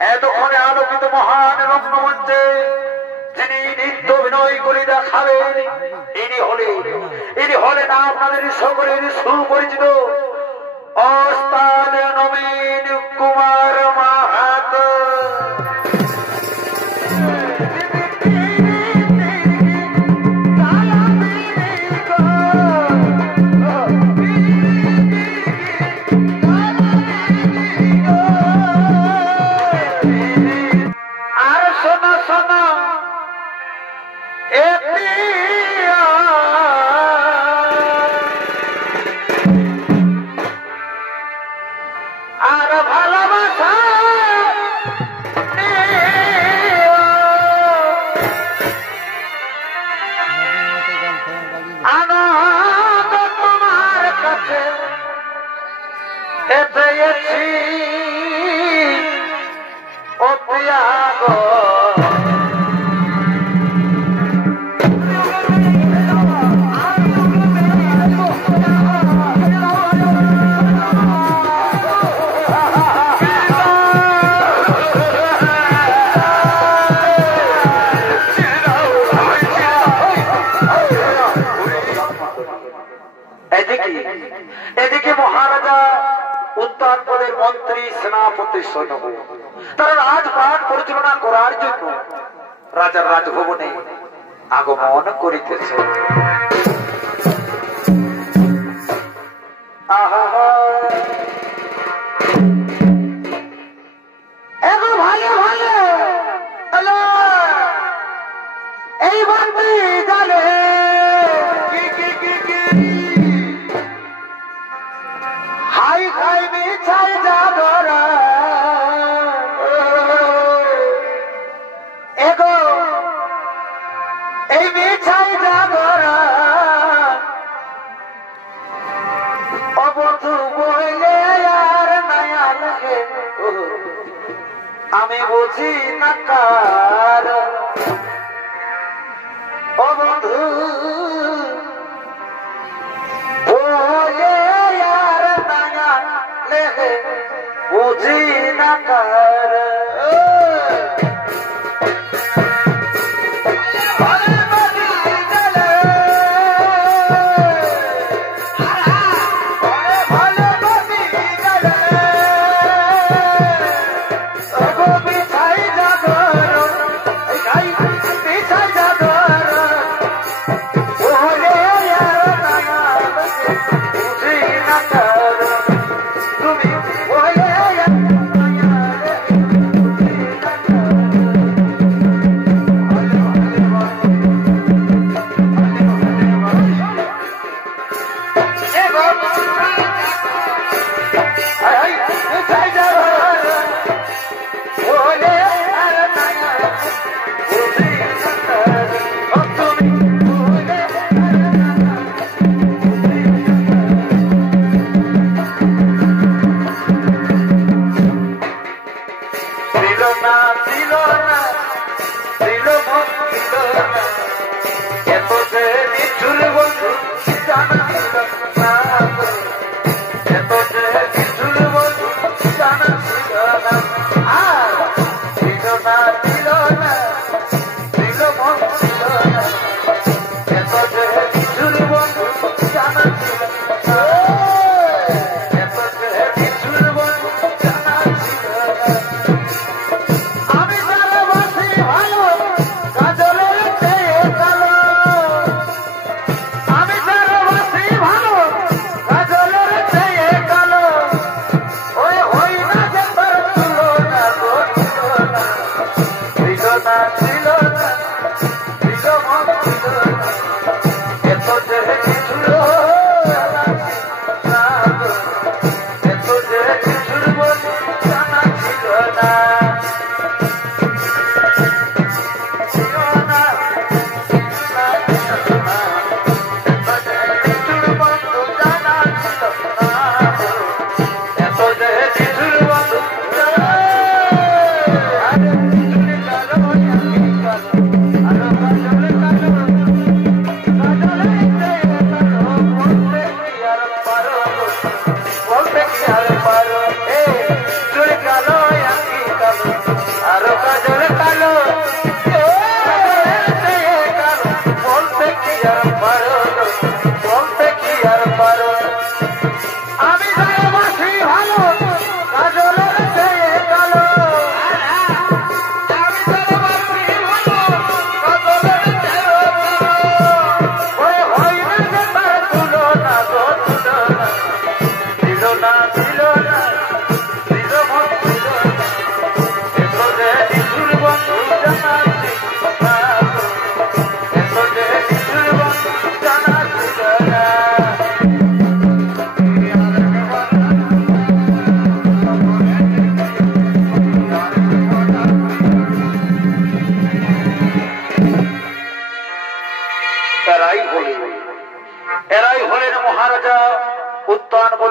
এতক্ষণে আলোকিত মহান রঙ্গমঞ্চে যিনি নৃত্য অভিনয় করে দেখাবেন ইনি হলেন আপনাদের সকলের সুপরিচিত ওস্তাদ নবীন কুমার মাহাতো। এদিকে মহারাজা উত্তরপদের মন্ত্রী সেনাপতি সৈন্য তারা রাজপাট পরিচালনা করার জন্য রাজার রাজভবনে আগমন করিতেছে। এই মন্ত্রী জানে হাই খাই বিছাই যাদর এগো এই বিছাই যাদর অবধু বইলে আর নয়া লাগে আমি বুঝি না কার অবধু বুঝি না কার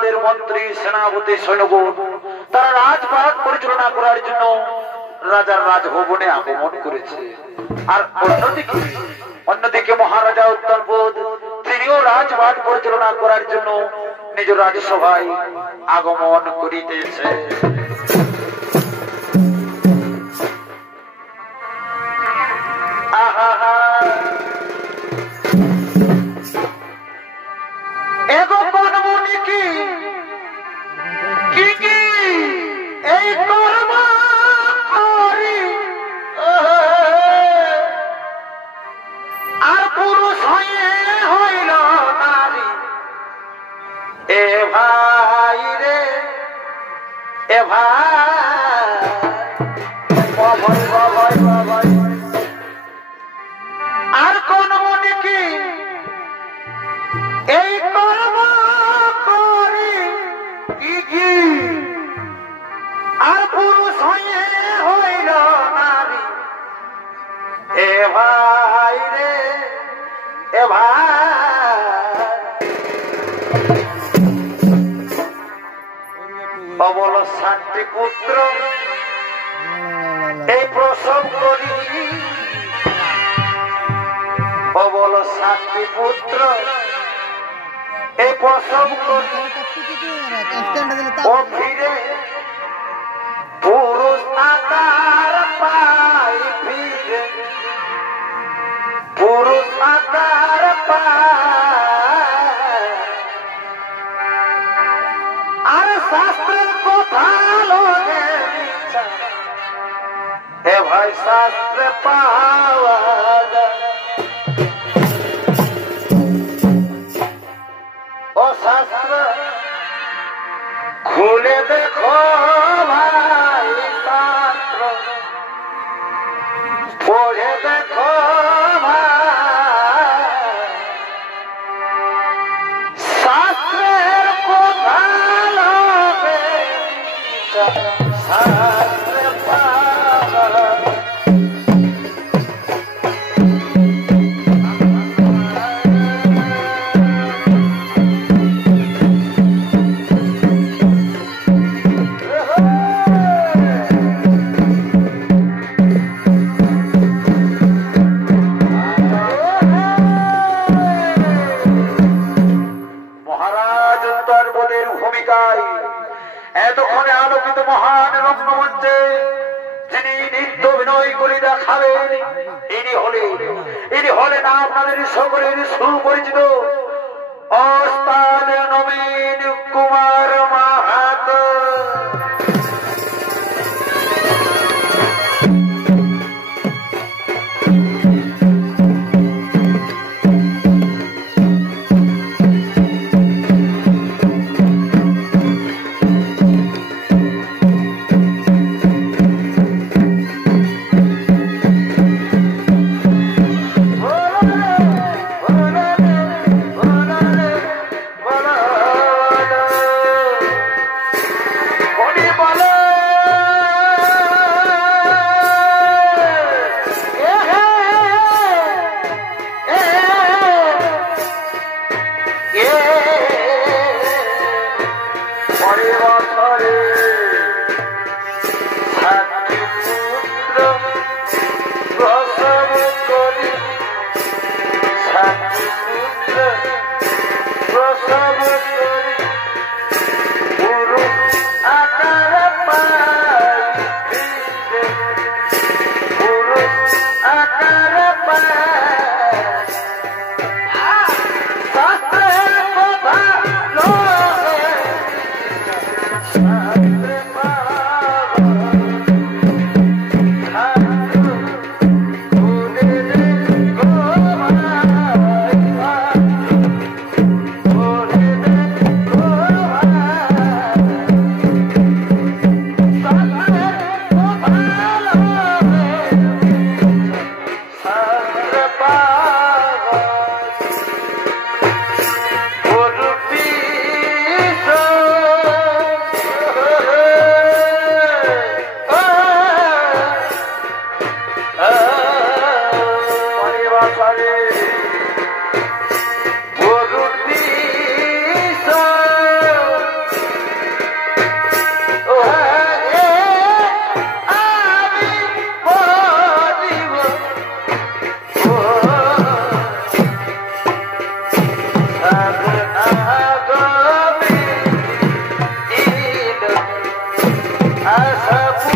আমাদের মন্ত্রী সেনাপতি সৈন্যগণ তারা রাজপাট পরিচালনা করার জন্য রাজার রাজভবনে আগমন করেছে। আর অন্যদিকে মহারাজা উত্তরবোধ তিনিও রাজপাট পরিচালনা করার জন্য নিজ রাজসভায় আগমন করিতেছে। এগো কোন মুনি কি এই কর্ম করি আর পুরুষ হয়ে হইল নারী। এ ভাই রে এ ভাই আর কোন মুনি কি এই কর্ম করি আর পুরুষ হয়ে হইল নারী। এ ভাই রে এ ভাই বল 7টি পুত্র এই প্রসব করি বল 7টি পুত্র এই প্রসব করি ও ফিরে পুরুষ আকার পাই ফিরে পুরুষ আকার পাই আর শাস্ত্রের কথা লোকে এ ভাই শাস্ত্রে পাওয়া ও শাস্ত্র খুলে দেখো ভাই শাস্ত্র পড়ে দেখো ভাই শাস্ত্রের কথা লোকে শাস্ত্রে পাওয়া এতক্ষণে আলোকিত মহান রঙ্গমঞ্চে যিনি নৃত্য অভিনয় করে দেখাবেন ইনি হলেন আপনাদের সকলের সুপরিচিত ওস্তাদ নবীন কুমার মাহাতো।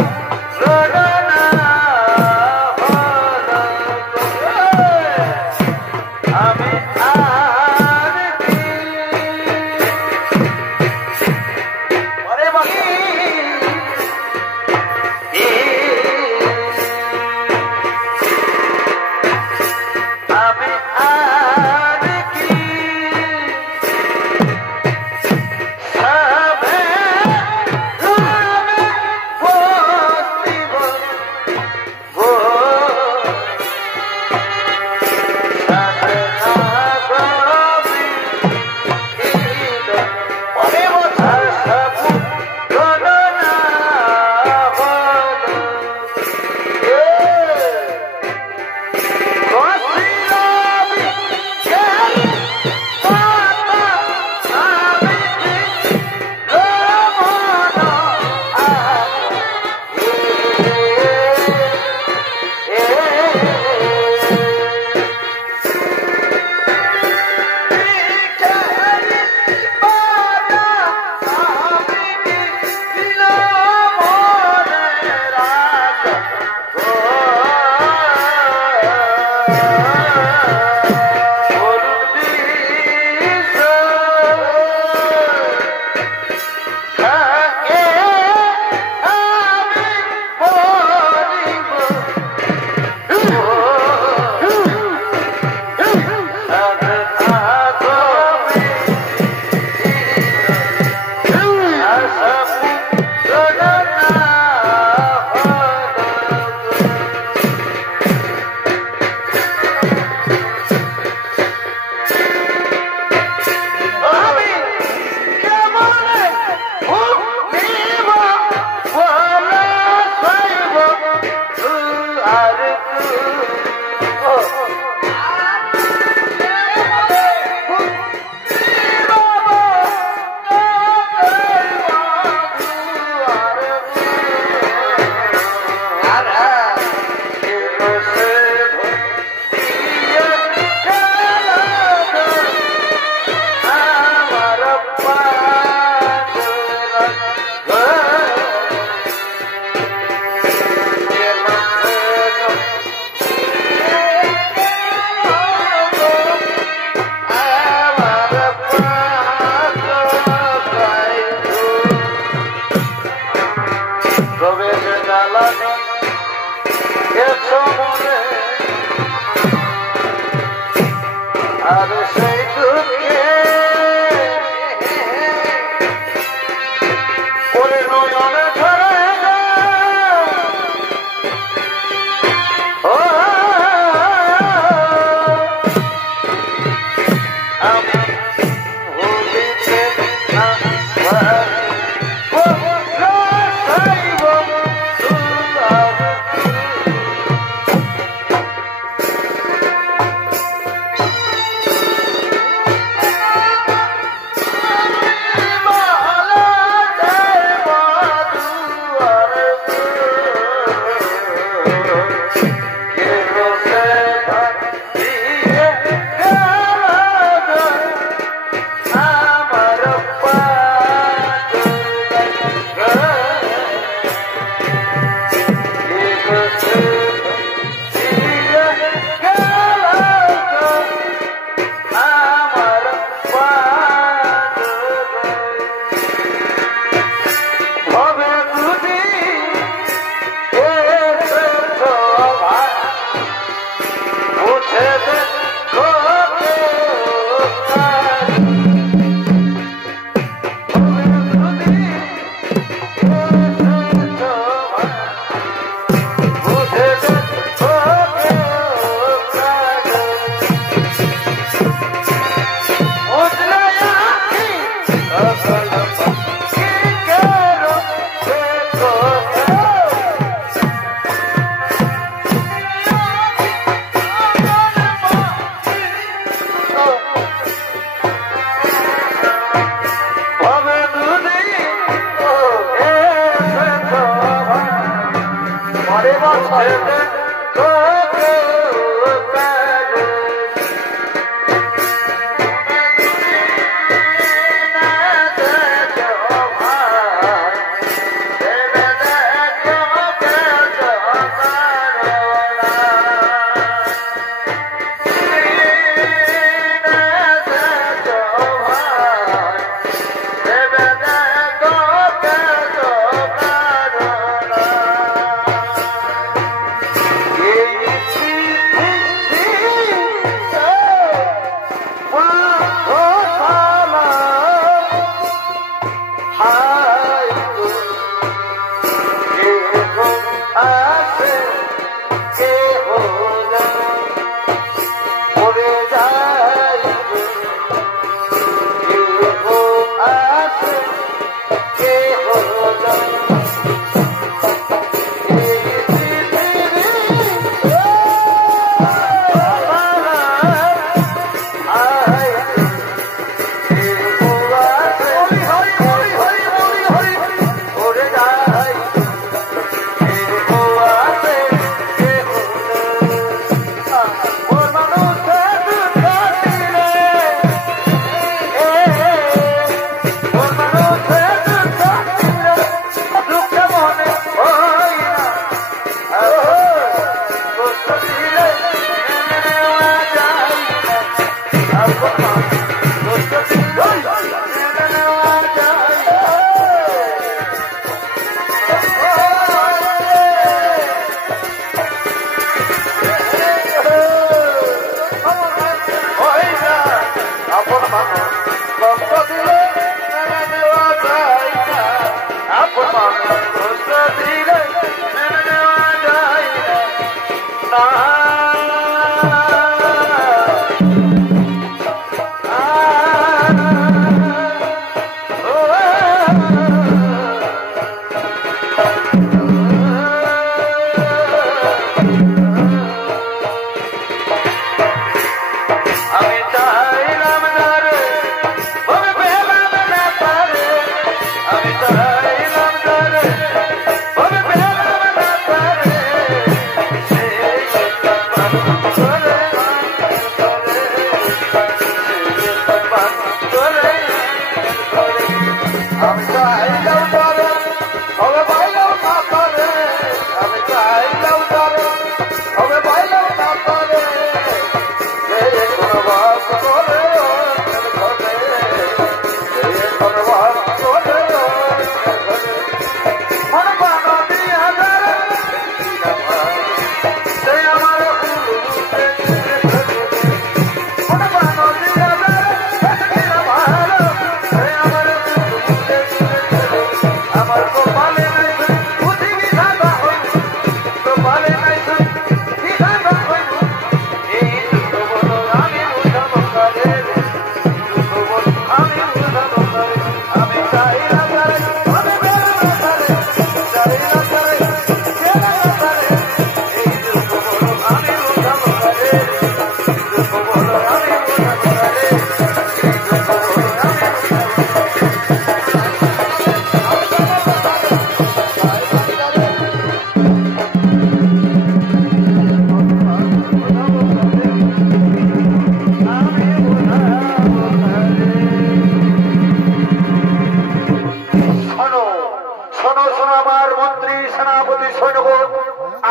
Oh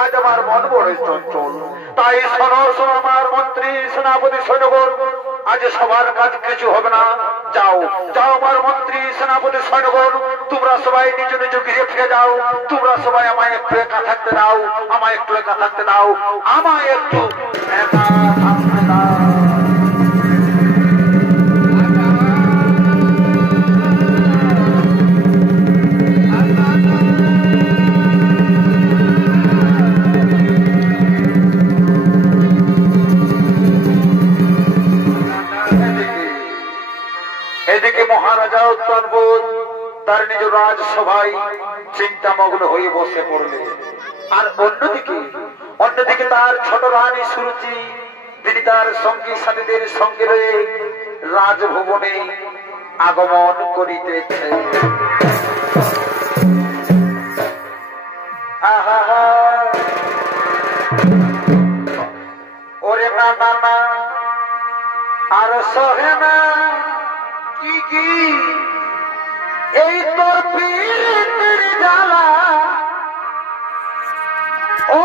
আজ আমার মন বড় চঞ্চল। তাই শোনো শোনো আমার মন্ত্রী সেনাপতি সৈন্যগণ, আজ সবার কাজ কিছু হবে না। যাও যাও আমার মন্ত্রী সেনাপতি সৈন্যগণ, তোমরা সবাই নিজ নিজ গৃহে ফিরে যাও। তোমরা সবাই আমায় একটু একা থাকতে দাও, আমায় একটু একা থাকতে দাও, আমায় একটু একা থাকতে দাও। এদিকে মহারাজা উত্তরবোধ তার নিজ রাজসভায় চিন্তামগ্ন হয়ে বসে পড়লেন। আর অন্যদিকে তার ছোট রানী সুরুচি, তিনি তার সঙ্গী সাথীদের সঙ্গে রয়ে রাজভবনে আগমন করিতেছে। ওরে না না না আর সহে না, কি এই তোর পীরের জ্বালা, ও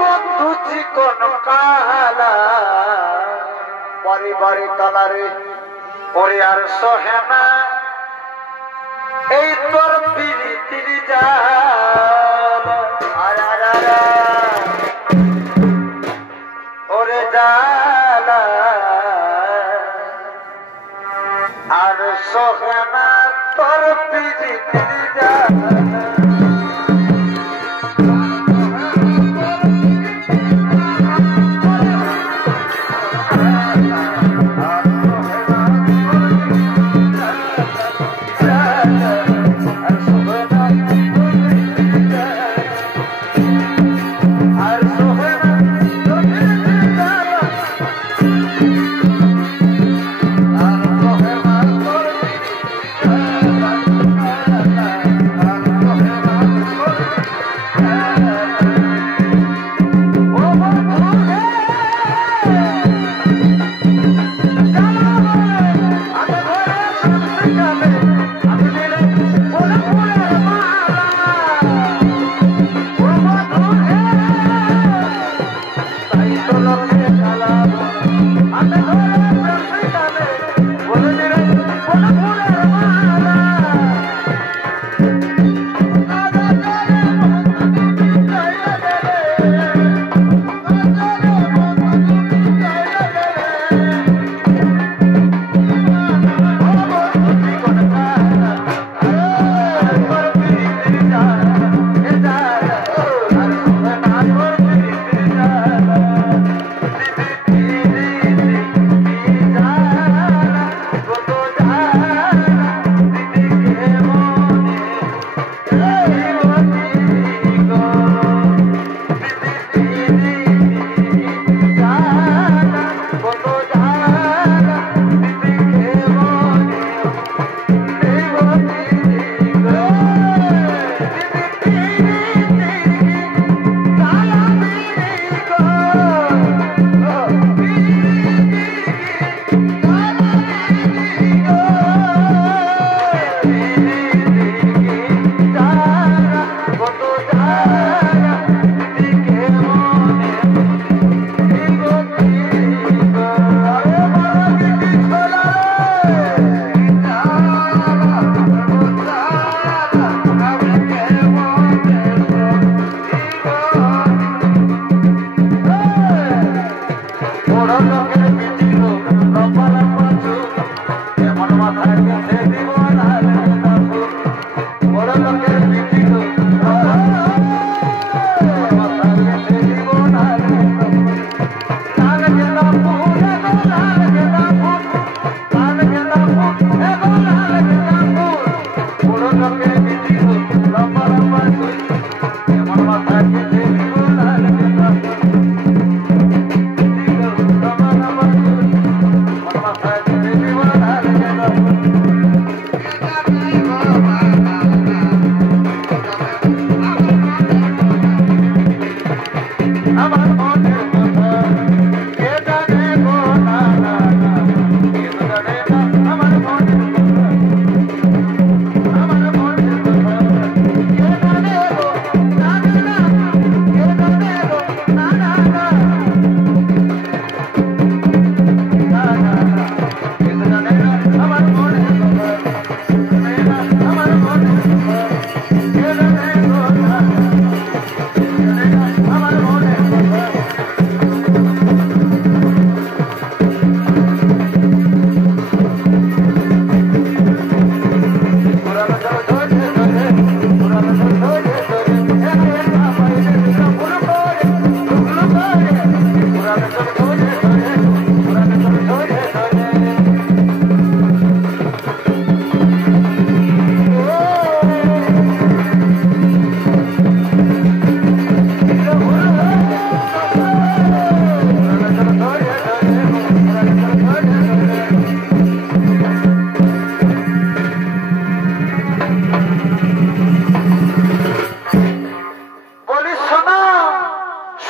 বন্ধু চিকন কালা, বারে বারে কালারে ওরে আর সহে না এই তোর পীরের জ্বালা, ওরে জ্বালা আর সহে না তোর পীরের জ্বালা।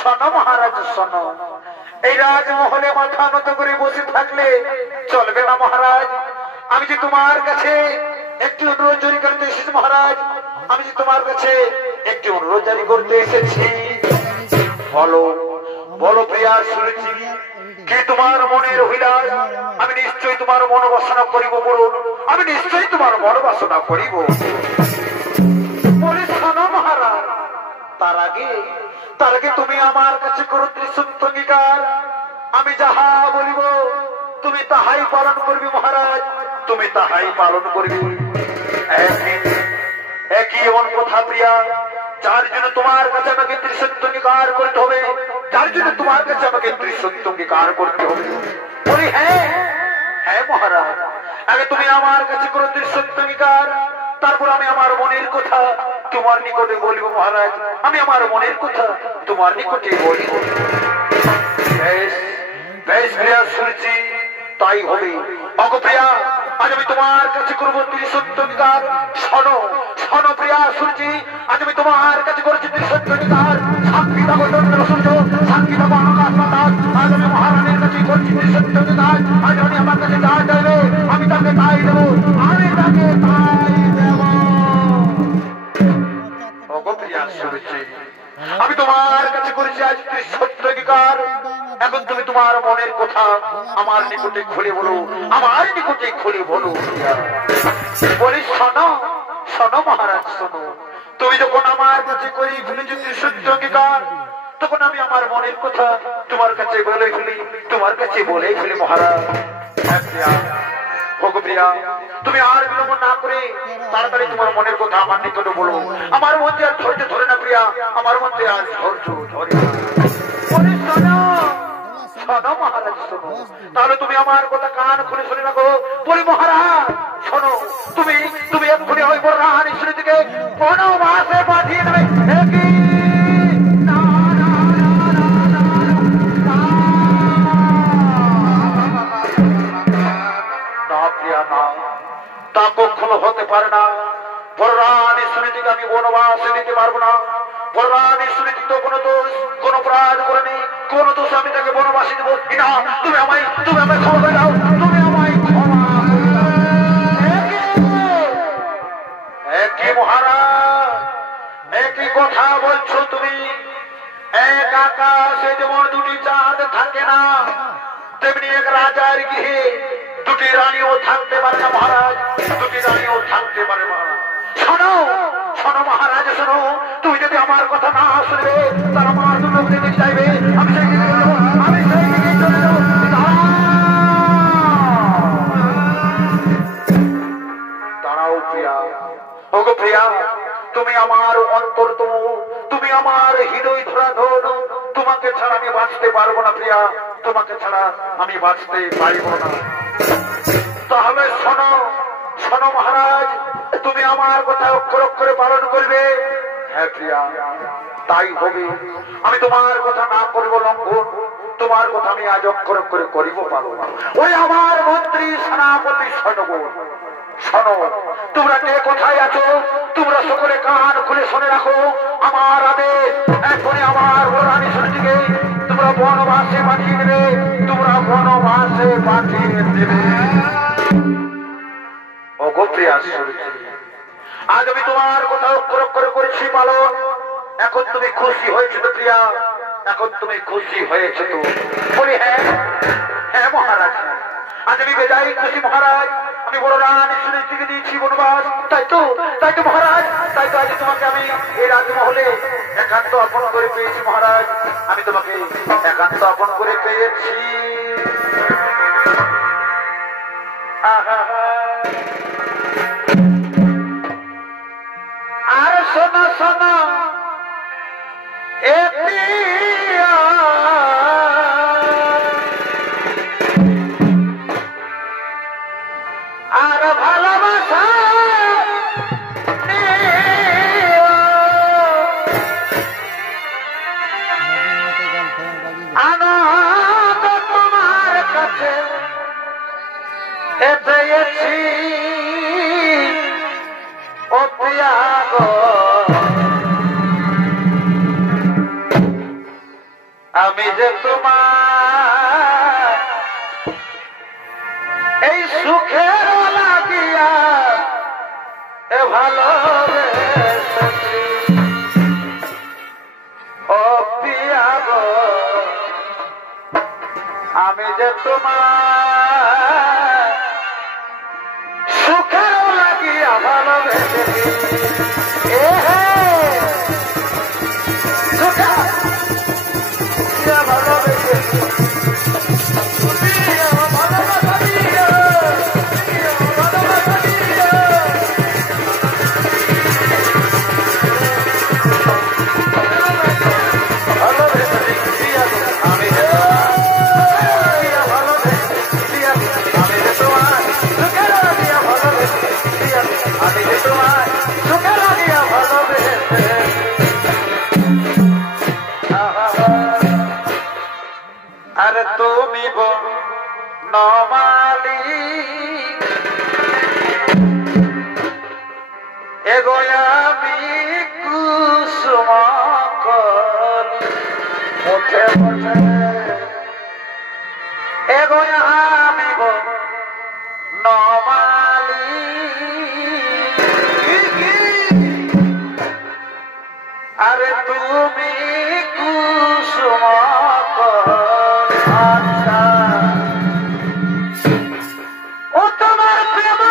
শোনো মহারাজ শোনো, এই রাজমহলে মাথা নত করে বসে থাকলে চলবে না মহারাজ। আমি যে তোমার কাছে একটি অনুরোধ জারি করতে এসেছি মহারাজ, আমি যে তোমার কাছে একটি অনুরোধ জারি করতে এসেছি। বলো বলো প্রিয়া সুরুচি, কি তোমার মনের অভিলাষ? আমি নিশ্চয়ই তোমার মনোবাসনা করিব বলুন, আমি নিশ্চয়ই তোমার মনোবাসনা করিব। বলে শোনো মহারাজ, তার আগে তুমি আমার কাছে করো ত্রিসত্য অঙ্গীকার। আমি যাহা বলিব তুমি তাহাই পালন করবি মহারাজ, তুমি তাহাই পালন করবি। একই এমন কথা প্রিয়া, যার জন্য তোমার কাছে আমাকে ত্রিসত্য অঙ্গীকার করতে হবে, যার জন্য তোমার কাছে আমাকে ত্রিসত্য অঙ্গীকার করতে হবে। বলি হ্যাঁ হ্যাঁ মহারাজ, আগে তুমি আমার কাছে করো ত্রিসত্য অঙ্গীকার, তারপর আমি আমার মনের কথা তোমার নিকটে বলিব মহারাজ, আমি আমার মনের কথা তোমার নিকটে বলিব। বেশ বেশ প্রিয়া শুনছি, তাই হবে। অগপ্রিয়া, আজ আমি তোমার কাছে করবো ত্রিসত্য অঙ্গীকার। শোনো শোনো প্রিয়া শুনছি, আজ আমি তোমার কাছে করেছি ত্রিসত্য অঙ্গীকার। সাক্ষী থাকো চন্দ্র সূর্য, সাক্ষী থাকো আকাশ বাতাস, আজ আমি মহারানীর কাছে করছি ত্রিসত্য অঙ্গীকার। আজ আমি আমার কাছে যা চাইবে আমি তাকে তাই দেবো, আমি তাকে তাই দেব। আমি তোমার কাছে করেছি আজ ত্রিসত্য অঙ্গীকার। এখন তুমি তোমার মনের কথা আমার নিকটে খুলে বলো, আমার নিকটে খুলে বলো। বলি শোনো শোনো মহারাজ শোনো, তুমি যখন আমার কাছে করে ফেলেছি ত্রিসত্য অঙ্গীকার, তখন আমি আমার মনের কথা তোমার কাছে বলে ফেলি, তোমার কাছে বলে ফেলি মহারাজ। প্রিয়া, তুমি আর বিলম্ব না করে তাড়াতাড়ি তোমার মনের কথা আমার নিকটে বলো। আমার মধ্যে আর ধৈর্য ধরে না প্রিয়া, আমার মধ্যে আর ধৈর্য ধরে না। শোনো মহারাজ শোনো, তাহলে তুমি আমার কথা কান খুলে শুনে রাখো। বলি মহারাজ শোনো, তুমি তুমি এক্ষুনি ওই বড় রানী শুনে থেকে বনবাসে পাঠিয়ে দেবে। তা কখনো হতে পারে না। বড় রানী শুনেটিকে আমি বনবাসে দিতে পারবো না। বড় রানী শুনেটি তো কোনো দোষ কোনো অপরাধ করেনি, কোন দোষ আমি তাকে বনবাসে দেবো না। তুমি আমায় ক্ষমা করে দাও, তুমি আমায় ক্ষমা। একই মহারাজ একই কথা বলছো তুমি। এক আকাশে যেমন দুটি চাঁদ থাকে না, তেমনি এক রাজার গৃহে দুটি রানীও থাকতে পারে না মহারাজ, দুটি রানীও থাকতে পারে মহারাজ। শোনো শোনো মহারাজ শোনো, তুমি যদি আমার কথা না শুনবে তারা আমার দুটো দিতে চাইবে, আমি সেই দিকে চলে যাবো, আমি সেই দিকে চলে যাবো। দাঁড়াও প্রিয়া, ওগো প্রিয়া, তুমি আমার অন্তরতম, তুমি আমার হৃদয় ধরা ধন, তোমাকে ছাড়া আমি বাঁচতে পারবো না প্রিয়া, তোমাকে ছাড়া আমি বাঁচতে পারবো না। তাহলে শোনো শোনো মহারাজ, তুমি আমার কথা অক্ষর অক্ষরে পালন করবে। হ্যাঁ প্রিয়া তাই হবে। আমি তোমার কথা না করবো লঙ্ঘন, তোমার কথা আমি আজ অক্ষর অক্ষরে করিব পারবো না। ওই আমার মন্ত্রী সেনাপতি সৈন্যগণ শোনো, তোমরা কে কোথায় আছো তোমরা সকলে কান খুলে শুনে রাখো। আমার আদেশ, এখনই আমার রানী শুনটিকে তোমরা বনবাসে পাঠিয়ে দেবে, তোমরা বনবাসে পাঠিয়ে দেবে। আজ আমি তোমার কথা অক্ষর অক্ষরে করেছি পালন। এখন তুমি খুশি হয়েছো তো প্রিয়া, এখন তুমি খুশি হয়েছো তো? বলি হ্যাঁ হ্যাঁ মহারাজ, আজ আমি বেজাই খুশি মহারাজ। আমি বড় রানী শুনে দিয়েছি বনবাস, তাই তো মহারাজ, তাই তো আজ তোমাকে আমি এই রাজমহলে একান্ত আপন করে পেয়েছি মহারাজ, আমি তোমাকে একান্ত আপন করে পেয়েছি। আর শোনো শোনো আর ভালোবাসা আনন্দ তোমার কাছে পেয়েছি ও প্রিয়া গো। আমি যে তোমার এই সুখের লাগিয়া এ ভালোবেসেছি ও পিয়া গো আমি যে তোমার সুখের লাগিয়া ভালোবেসেছি আরে তুমি নমালি এগোয়ামি কুসুম উঠে উঠে এগোয়ামি নমালি আরে তুমি কুসুম ও তোমার প্রেম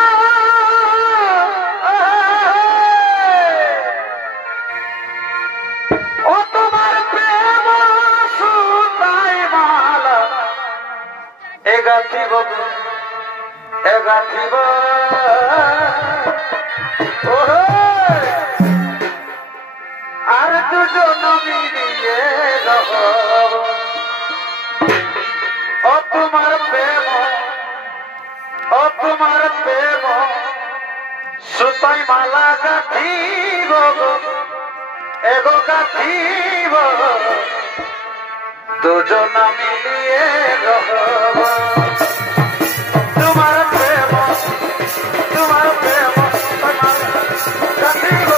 ও তোমার প্রেম সুতাই মালা এগাথিব আর দুজন মিলিয়ে রব ও তোমার প্রেম সুতাই মালা গাথিব এগো গাথিব দুজন মিলিয়ে রব তোমার প্রেম গাথিব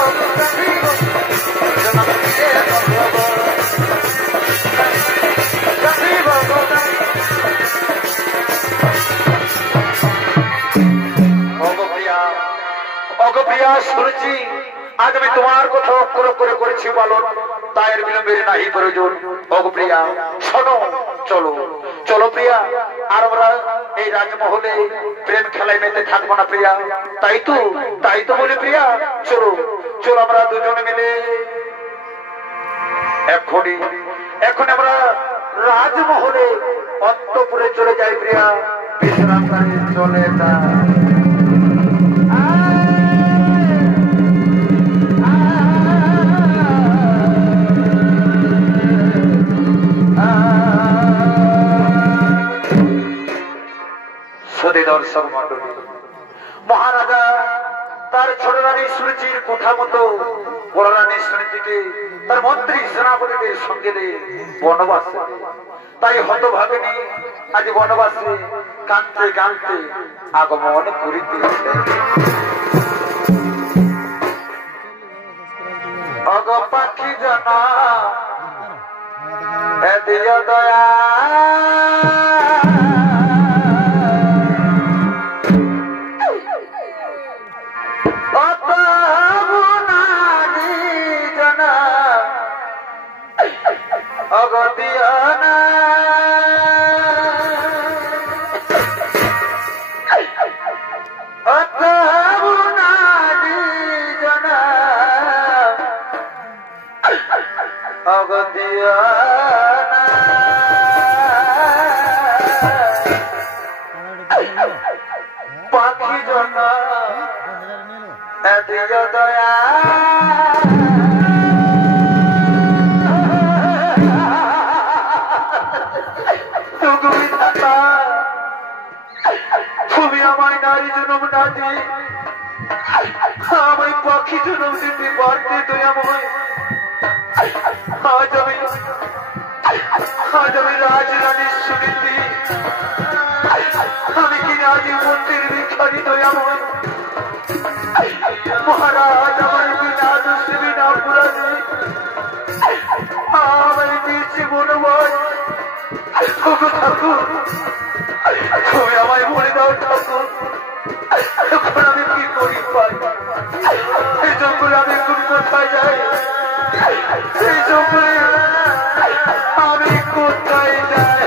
দুজন মিলিয়ে রব গাথিব অগপ্রিয়া শুনেছি আজ আমি তোমার কথা অক্ষর করে করেছি পালন তাই এর বিলম্বের নাহি প্রয়োজন অগপ্রিয়া শোনো চলো চলো প্রিয়া আর আমরা এই রাজমহলে প্রেম খেলায় মেতে থাকবো না প্রিয়া তাই তো বলি প্রিয়া চলো চলো আমরা দুজনে মিলে এখন আমরা রাজমহলে অন্তপুরে চলে যাই প্রিয়া বিশ্রাম চলে যা দর্শক মন্ডলী মহারাজা তার ছোট রানী সুরুচির কথা মতো বড় রানী সুরুচিকে তার মন্ত্রী সেনাপতিদের সঙ্গে বনবাস তাই হতভাগিনী আজ বনবাসে কাঁদতে কাঁদতে আগমন করিতেছে অগ পাখি জানা দিয় দয়া অগদিয়ানা অতবুনাদি জনা অগদিয়ানা পাখি জনা দিয় দয়া তুমি আমায় নারী জনম না দিয়ে আমায় পাখি জনম দিতে পারতে দয়াময় আজ আমি রাজরানী শুনিতে আমি কি রাজি মন্ত্রীর ভিখারি দয়াময় মহারাজ আমার বিনা দোষে বিনা পুরাণে আমায় দিয়েছে মনোবল ঠাকুর তুমি আমায় বলে দাও ঠাকুর, এখন আমি কি করি পাই? এই জঙ্গলে আমি এখন কোথায় যাই? এই জঙ্গলে আমি কোথায় যাই?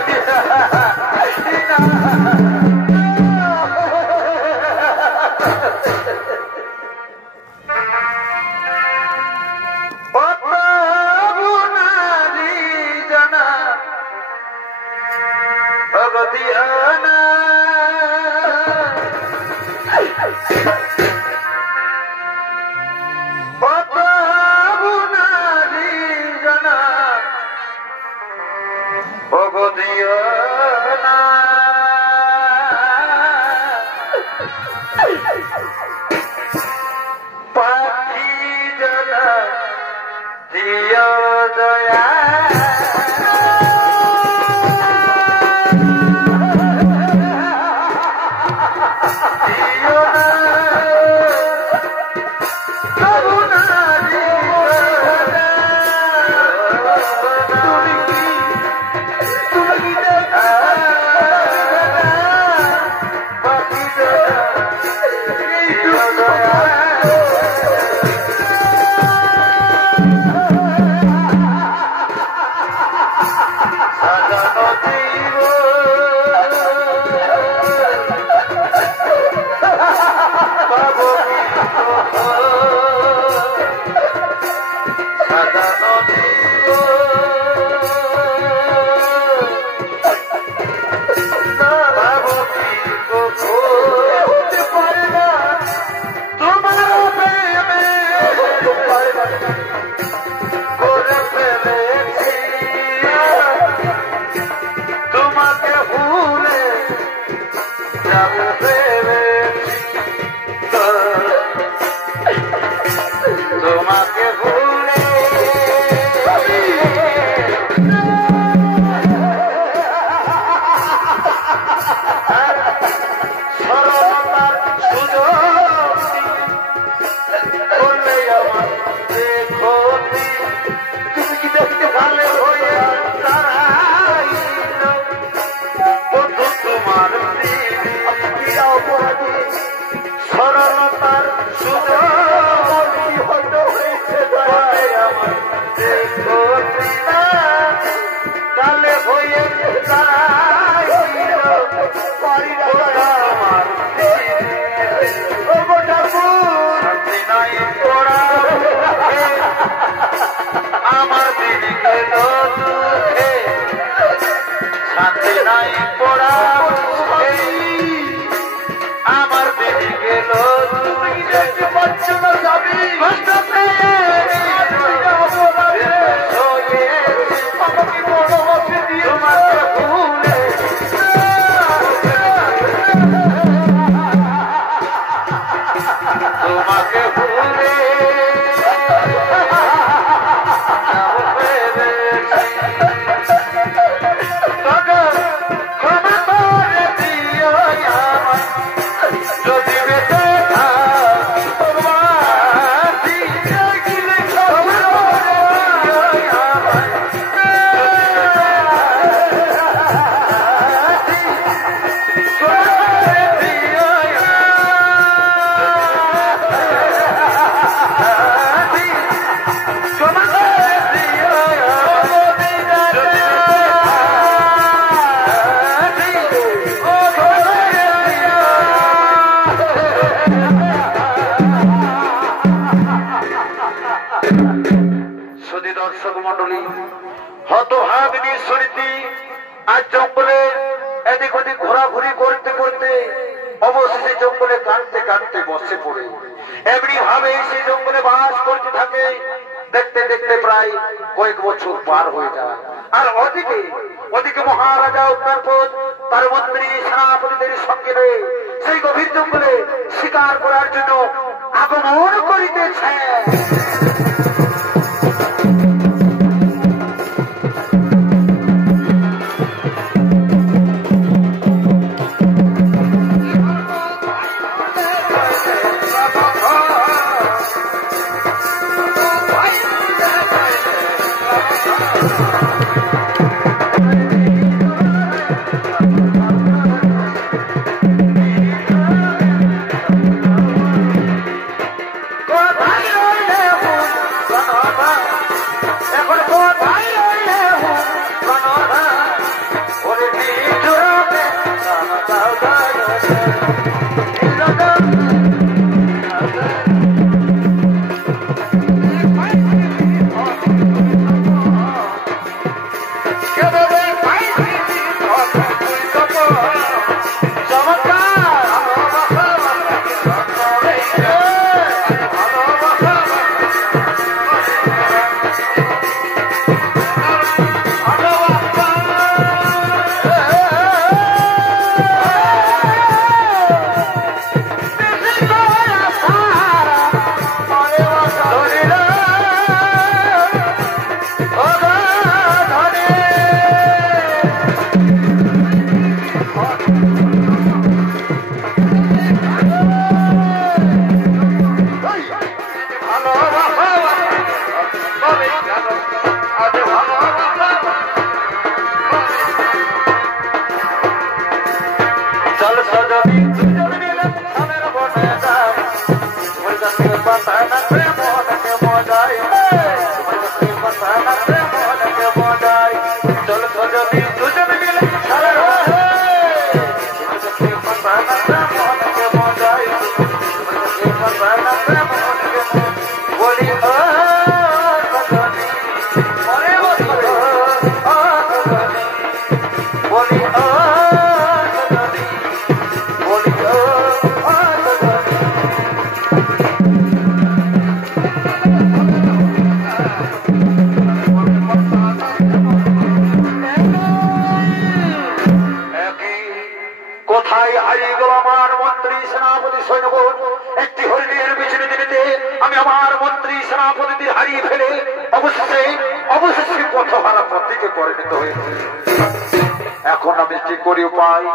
এখন আমি কি করি উপায়?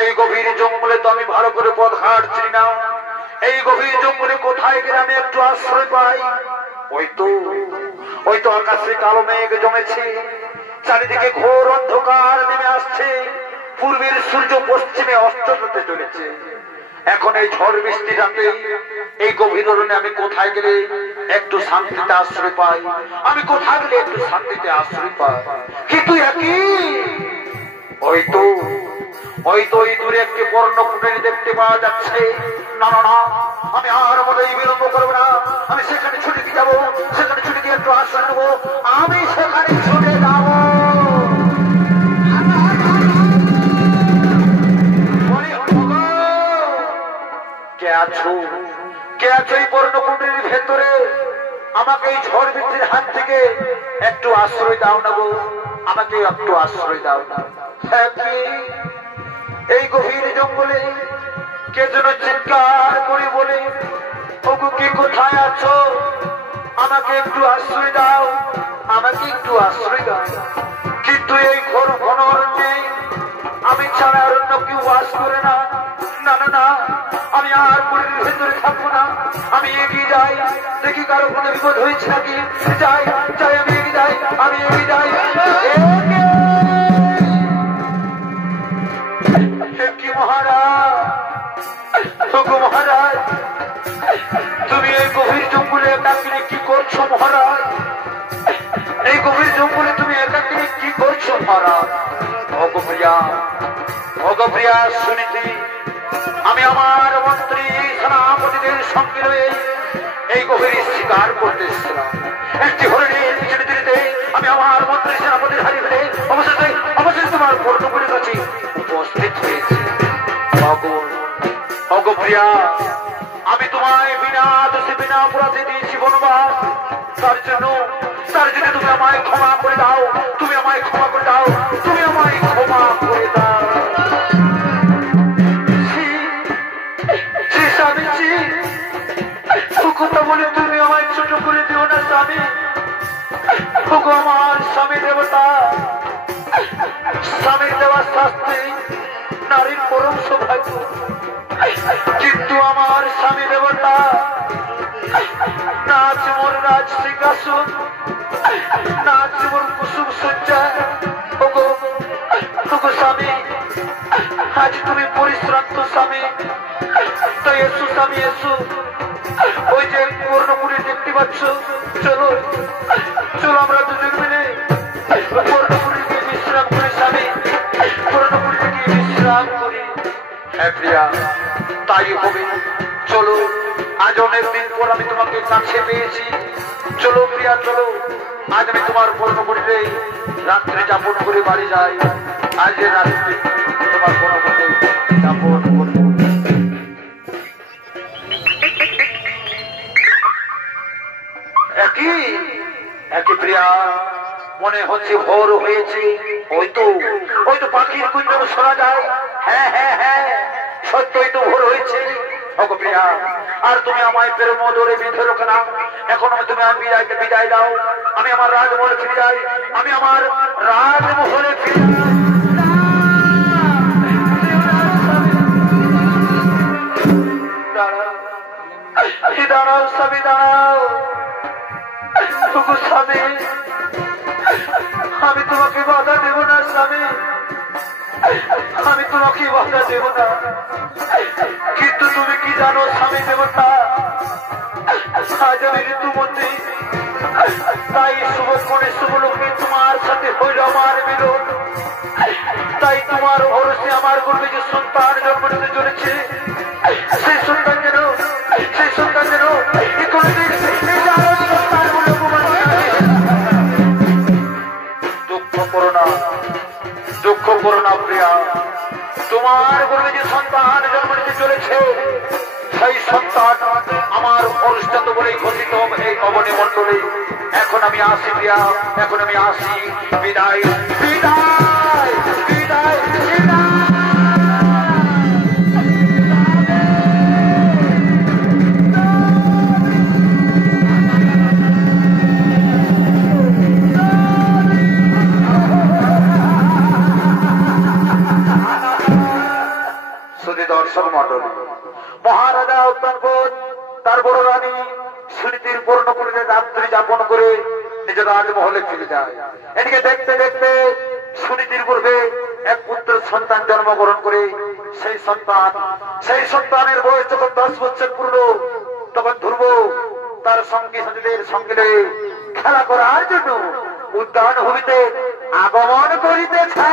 এই গভীর জঙ্গলে তো আমি ভালো করে পথ হাঁটছি না। এই গভীর জঙ্গলে কোথায় গেলে আমি একটু আশ্রয় পাই? ওই তো আকাশে কালো মেঘ জমেছে, চারিদিকে ঘোর অন্ধকার নেমে আসছে, পূর্বের সূর্য পশ্চিমে অস্ত হতে চলেছে। এখন এই ঝড় বৃষ্টি রাতে এই গভীর অরণ্যে আমি কোথায় গেলে একটু শান্তিতে আশ্রয় পাই? আমি কোথায় গেলে একটু শান্তিতে আশ্রয় পাই? কিন্তু একই ওই দূরে একটি বর্ণকুটির দেখতে পাওয়া যাচ্ছে। না না না, আমি আর মোটেই বিলম্ব করবো না। আমি সেখানে ছুটে দিয়ে যাবো, সেখানে ছুটে দিয়ে একটু আশ্রয় নেবো। আমি সেখানে ছুটে যাবো। কে আছো এই বর্ণকুটির ভেতরে? আমাকে এই ঝড় বৃষ্টির হাত থেকে একটু আশ্রয় দাও না গো, আমাকে একটু আশ্রয় দাও না। এই গভীর জঙ্গলে কে যেন চিৎকার করে বলে, ওগো কি কোথায় আছো? আমাকে একটু আশ্রয় দাও, আমাকে একটু আশ্রয় দাও। কিন্তু এই ঘোর ঘন অরণ্যে আমি ছাড়া আর অন্য কেউ বাস করে না। না না না, আমি আর পুরীর ভেতরে থাকবো না। আমি এগিয়ে যাই, দেখি কারো কোনো বিপদ হয়েছে নাকি। যাই যাই, আমি এগিয়ে যাই, আমি এগিয়ে যাই। কি মহারাজ, তুমি এই গভীর জঙ্গলে একাকিনী কি করছো মহারাজ? এই গভীর জঙ্গলে তুমি একাকিনী কি করছো মহারাজ? ভগপ্রিয়া শুনিতে আমি আমার মন্ত্রী সেনাপতিদের সঙ্গে রয়ে এই গভীর শিকার করতে এসেছিলাম। একটি হরিণের পিছনে দিতে আমি আমার মন্ত্রী সেনাপতির হারিয়ে ফেলে অবশেষে তোমার বর্ণকুটির কাছে উপস্থিত হয়েছি। ভগপ্রিয়া, আমি তোমায় বিনা দোষে বিনা অপরাধে দিয়েছি বনবাস। তার জন্য তুমি আমায় ক্ষমা করে দাও, তুমি আমায় ক্ষমা করে দাও, তুমি আমায় ক্ষমা করে দাও। স্বামীজি, কথা বলে তুমি আমায় ছোট করে দিও না স্বামী। আমার স্বামী দেবতা, স্বামীর দেওয়া শাস্তি নারীর পরম সৌভাগ্য। কিন্তু আমার স্বামী দেবতা নাচ মোর রাজ সিংহাসন, নাচ মোর কুসুম সজ্জা। ওগো স্বামী, আজ তুমি পরিশ্রান্ত স্বামী, তাই এসো স্বামী এসো। ওই যে বর্ণকুটি দেখতে পাচ্ছ, চলো চলো আমরা দুজন মিলে বর্ণকুটিকে বিশ্রাম করি স্বামী, বর্ণকুটিকে বিশ্রাম করি। হ্যাঁ প্রিয়া, তাই হবে। চলো, আজ অনেকদিন পর আমি তোমাকে কাছে পেয়েছি। চলো প্রিয়া, চলো, আজ আমি তোমার পূর্ণ করিলে রাত্রে যাপন করে বাড়ি যাই। আজ রাত্রে তোমার পূর্ণ করে যাপন করবো। একই প্রিয়া, মনে হচ্ছে ভোর হয়েছে। ওই তো পাখির কুঞ্জন শোনা যায়। হ্যাঁ হ্যাঁ হ্যাঁ, সত্যই তো ভোর হয়েছে। ওগো প্রিয়া, আর তুমি আমায় প্রেম ধরে বেঁধে রোখো না। এখন তুমি বিদায় দাও। আমি আমার রাজমহলে ফিরে যাই। আমি আমার রাজমহলে ফিরে যাই। দাঁড়াও স্বামী, দাঁড়াও। স্বামী, আমি তোমাকে বাধা দেব না স্বামী, আমি তোমাকে বাধা দেব না। কিন্তু তুমি কি জানো স্বামী দেবতা, আজ আমি ঋতুমতি, তাই শুভক্ষণে শুভলোকে তোমার সাথে হইল আমার মিলন। তাই তোমার ভরসে আমার গর্বে যে সন্তান জন্ম নিতে চলেছে, সেই সন্তান যেন দুঃখ করো না প্রিয়া। তোমার গর্বে যে সন্তান জন্ম নিতে চলেছে, সেই সন্তান আমার অনুষ্ঠিত বলেই ঘোষিত হবে এই অবনী মণ্ডলে। এখন আমি আসি প্রিয়া, এখন আমি আসি। বিদায়, বিদায়, বিদায়, বিদায়। দর্শক মন্ডলী, মহারাজা উত্তরবোধ তার বড় রানী সুনীতির পূর্ণ করে রাত্রি যাপন করে নিজের রাজমহলে ফিরে যায়। এদিকে দেখতে দেখতে সুনীতির গর্ভে এক পুত্র সন্তান জন্মগ্রহণ করে। সেই সন্তানের বয়স যখন 10 বছর পূর্ণ, তখন ধ্রুব তার সঙ্গী সাথীদের সঙ্গে খেলা করার জন্য উদ্যান ভূমিতে আগমন করিতেছে।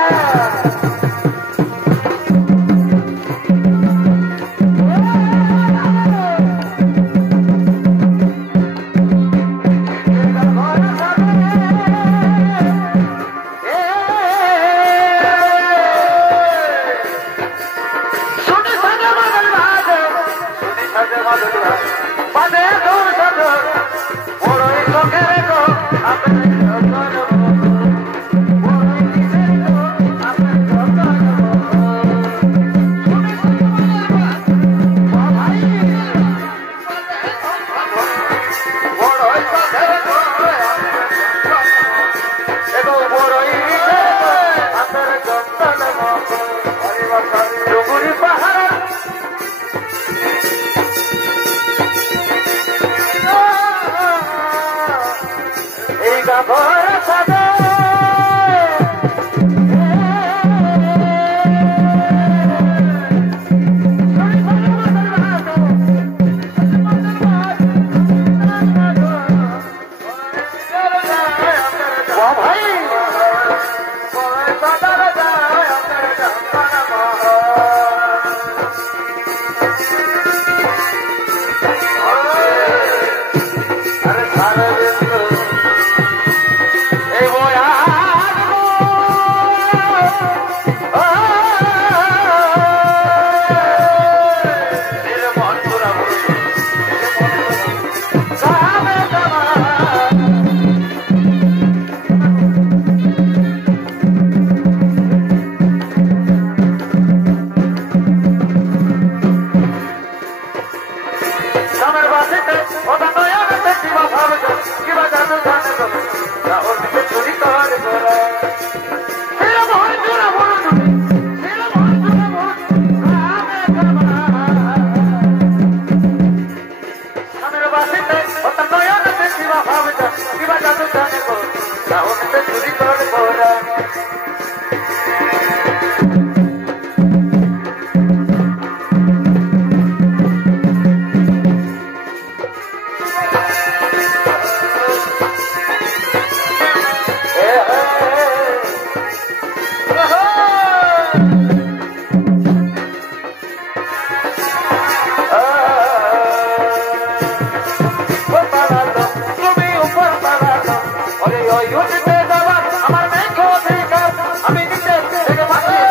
আমি নিজে থেকে বাঁচিয়ে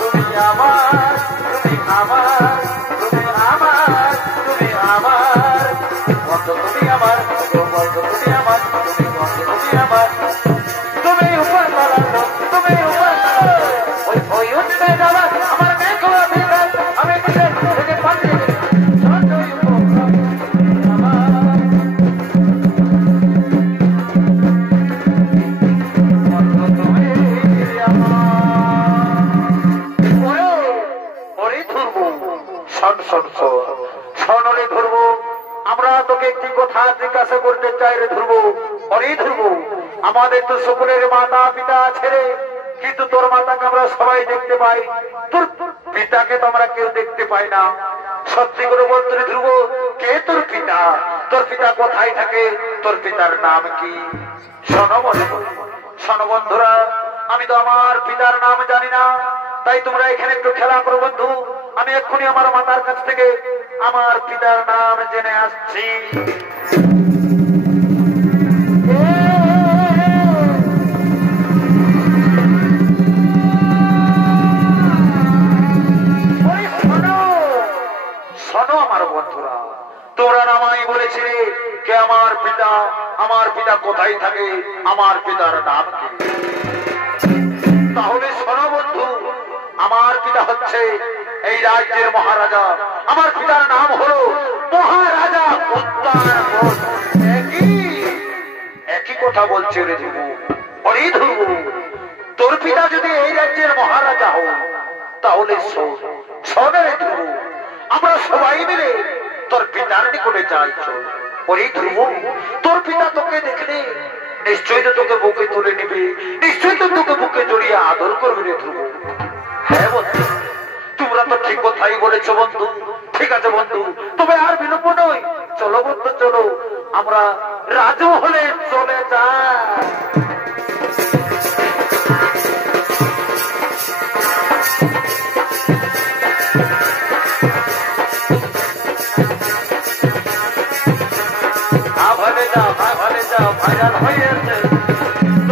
তুমি আমার, তুমি আমার, তুমি আমার, তুমি আমার বন্ধু, তুমি আমার বন্ধু, তুমি আমার, তুমি বন্ধু, তুমি আমার, তুমি উপর তলালো, তুমি উপর তলালো, ওই উঠতে যাওয়া আমার মেঘলা বিকাশ, আমি নিজে থেকে বাঁচিয়ে স্বর্ণরে ধরবো। আমরা তোকে একটি কথা জিজ্ঞাসা করতে চাই রে ধ্রুব, অরে ধ্রুব, আমাদের তো সকলের মাতা পিতা আছে রে, কিন্তু তোর মাতাকে আমরা সবাই দেখতে পাই, তোর পিতাকে তো আমরা কেউ দেখতে পাই না। সত্যি করে বলতে রে ধ্রুব, কে তোর পিতা? তোর পিতা কোথায় থাকে? তোর পিতার নাম কি? শোনো বন্ধুরা, আমি তো আমার পিতার নাম জানি না, তাই তোমরা এখানে একটু খেলা করো বন্ধু। আমি এক্ষুনি আমার মাতার কাছ থেকে আমার পিতার নাম জেনে আসছি। শোনো আমার বন্ধুরা, তোমরা নামাই বলেছিলে কে আমার পিতা, আমার পিতা কোথায় থাকে, আমার পিতার নাম কি? তাহলে শোনো বন্ধু, আমার পিতা হচ্ছে এই রাজ্যের মহারাজা, আমার পিতার নাম হলো মহারাজা উত্তরবঙ্গ। একই কথা বলছে রে ধ্রুব, অরে ধ্রুব, তোর পিতা যদি এই রাজ্যের মহারাজা হও, তাহলে শোনে রে ধ্রুব, আমরা সবাই মিলে তোর পিতার নিকটে যাই। ওরে ধ্রুব, তোর পিতা তোকে দেখলে নিশ্চয়ই তো তোকে বুকে তুলে নিবে, নিশ্চয়ই তো তোকে বুকে জড়িয়ে আদর করবে রে ধ্রুব। হ্যাঁ বন্ধু, তোমরা তো ঠিক কথাই বলেছো বন্ধু। ঠিক আছে বন্ধু, তবে আর বিলম্ব নয়, চলো বন্ধু চলো, আমরা রাজমহলে চলে যাই। ভালে যাও ভালে যাও, ভাইরাল হয়েছে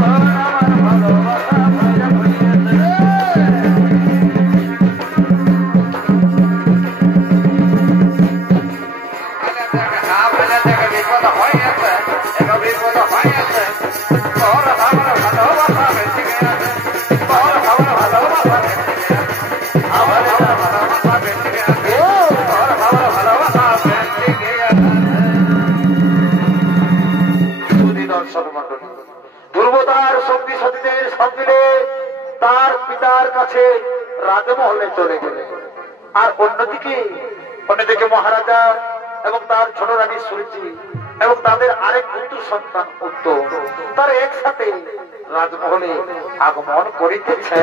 আমার ভালোবাসা, ভাইরাল হয়েছে। বিপদ হয়েছে, একটা বিপদ হয়েছে, তোর আমার ভালোবাসা বেশি গেছে, তোর আমার ভালোবাসা বেশি গেছে, আমার ভালোবাসা বেশি গেছে, তোর আমার ভালোবাসা বেশি গেছে। ধ্রুব তার সঙ্গী সাথীদের সাথে তার পিতার কাছে রাজমহলে চলে গেলেন। আর অন্যদিকে মহারাজা এবং তার ছোট রানী সুরুচি এবং তাদের আরেক পুত্র সন্তান উত্তম তারা একসাথে রাজমহলে আগমন করিতেছে।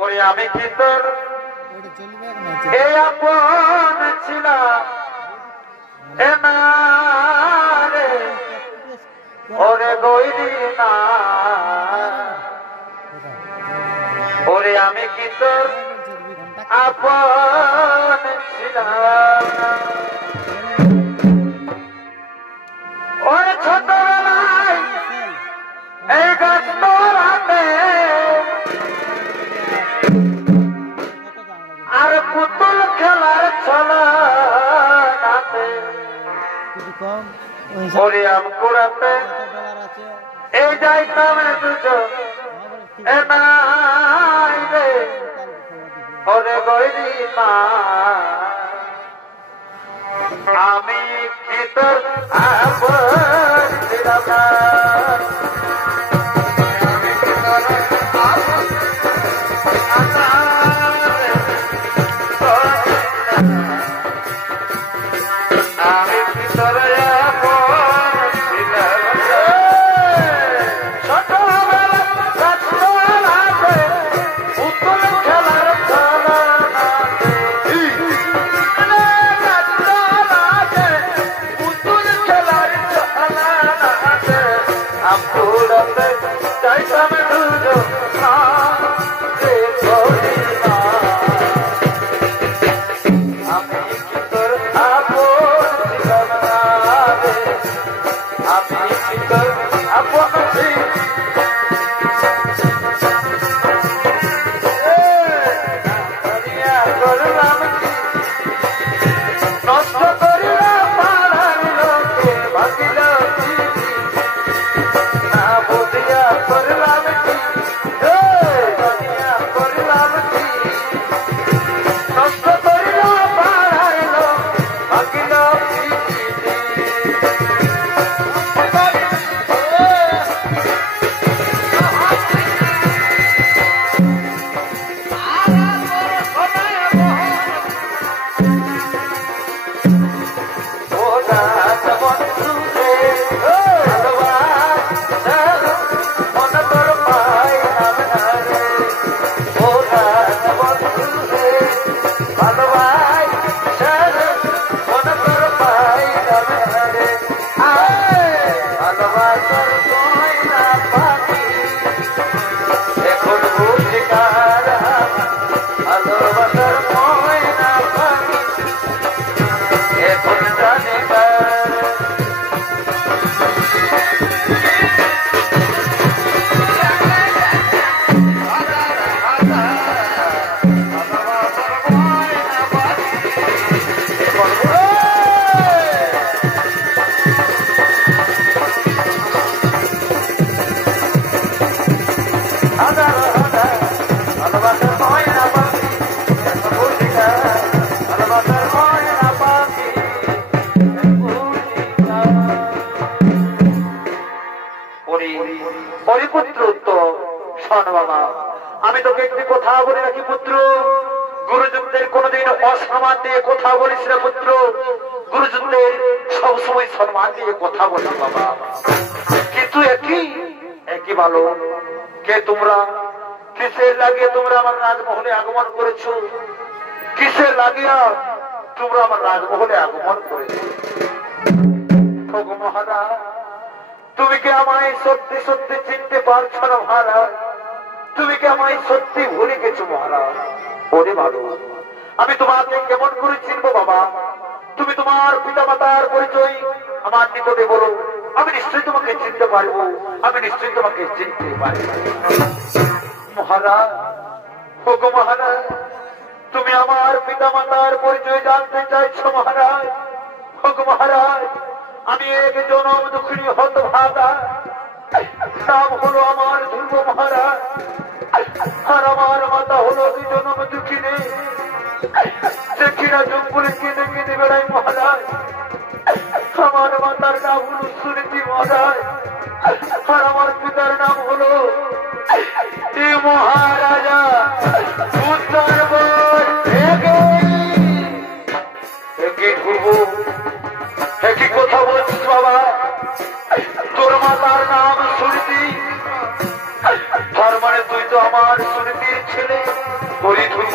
ওরে আমি কি তোর এ আপন ছিলাম এ না রে, ওরে গইরি না, ওরে আমি কি তোর আপন ছিলাম, ওরে ছোটবেলায় এই গাছ তোরাতে আর পুতুল খেলার ছলাতে, ওরে আম কুড়াতে এই যাইতাম দুজন এ নাই রে, ওরে গইরি মা, আমি কি তোর আপন ছিলাম না, আমি কি তোর আপন আমি কি তোর আপন ছিলাম না। ছোটবেলা ছোটবেলাতে পুতুল খেলার ছলাতে, পুতুল খেলার ছলাতে আমকুড়াতে যাইতাম দুজন না রে গরি না, আমি কি তোর আপন ছিলাম আমি তোকে একটি কথা বলি নাকি পুত্র, গুরুজনদের কোনদিন অসম্মান দিয়ে কথা বলিস না পুত্র, গুরুজনদের সবসময় সম্মান দিয়ে কথা বলিস বাবা। কিন্তু একই ভালো কে তোমরা, কিসের লাগিয়ে তোমরা আমার রাজমহলে আগমন করেছো, কিসের লাগিয়া তোমরা আমার রাজমহলে আগমন করেছো? মহারাজ, তুমি কি আমায় সত্যি সত্যি চিনতে পারছো না মহারাজ? তুমি কি আমায় সত্যি ভুলে গেছো মহারাজ? ওরে ভালো, আমি তোমাকে কেমন করে চিনবো বাবা? তুমি তোমার পিতা মাতার পরিচয় আমার নিকটে বলো, আমি নিশ্চয়ই তোমাকে চিনতে পারবো, আমি নিশ্চয়ই তোমাকে চিনতে পারবো। মহারাজ, ওগো মহারাজ, তুমি আমার পিতা মাতার পরিচয় জানতে চাইছো মহারাজ? ওগো মহারাজ, আমি এক জনম দুঃখিনী হতভাগা, নাম হলো আমার ধ্রুব মহারাজ, আর আমার মাতা হলো দুই জনম দুঃখিনী, যে কিনা জঙ্গলে কেঁদে কেঁদে বেড়াই মহারাজ। আমার মাতার নাম হলো সুনীতি মহারাজ, আর আমার পিতার নাম হলো মহারাজা উত্তরবর। একই কথা বলছিস বাবা? তোর মাতার নাম সুনীতি, তার মানে তুই তো আমার সুনীতির ছেলে। হরি ধুব,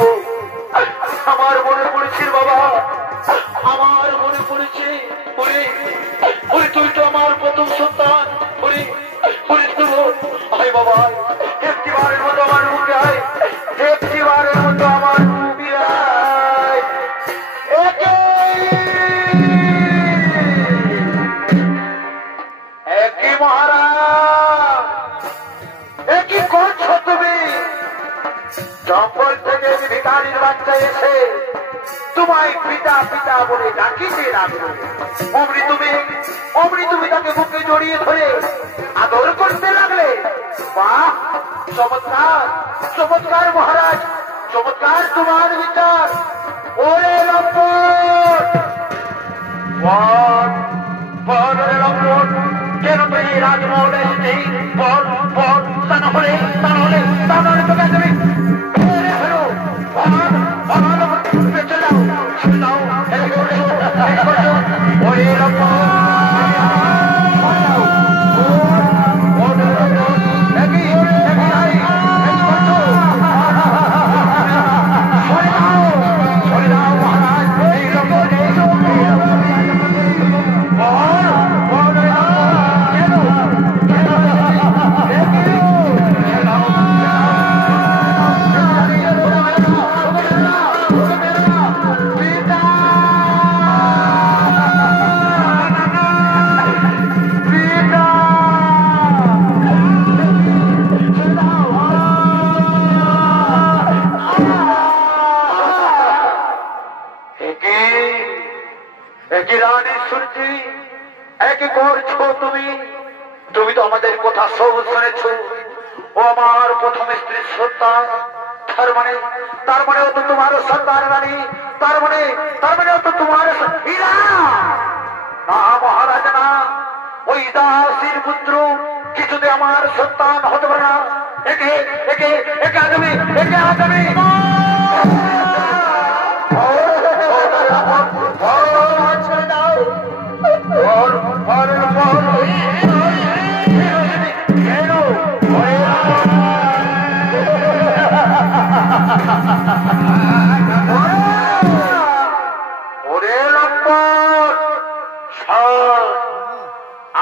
আমার মনে পড়েছে বাবা, আমার মনে পড়েছে। তুই তো আমার প্রথম সন্তান। হরি ধুব, আয় বাবা, একটিবারের মতো আমার মুখে আয়, একটিবারের মতো আমার মুখে আয়। একই মহারাজ, একই করছো তুমি? জঙ্গল থেকে ভিখারির বাচ্চা এসে তোমায় পিতা পিতা বলে ডাকিতে লাগলো, অমনি তুমি তাকে বুকে জড়িয়ে ধরে আদর করতে লাগলে। বাহ, চমৎকার চমৎকার মহারাজ, চমৎকার তোমার বিচার। ওরে লম্পট, কেন তুই রাজমহলে এসেছিস? বল বল, তা না হলে তোকে তুমি তুমি তো আমাদের কথা সব শুনেছ। ও আমার প্রথম স্ত্রীর সন্তান, তার মানে ও তো তোমার সন্তান রানী, তার মানে ও তো তোমার পুত্র, কিছুতে আমার সন্তান হতে পারে না। একে একে একে আগামী একে আগামী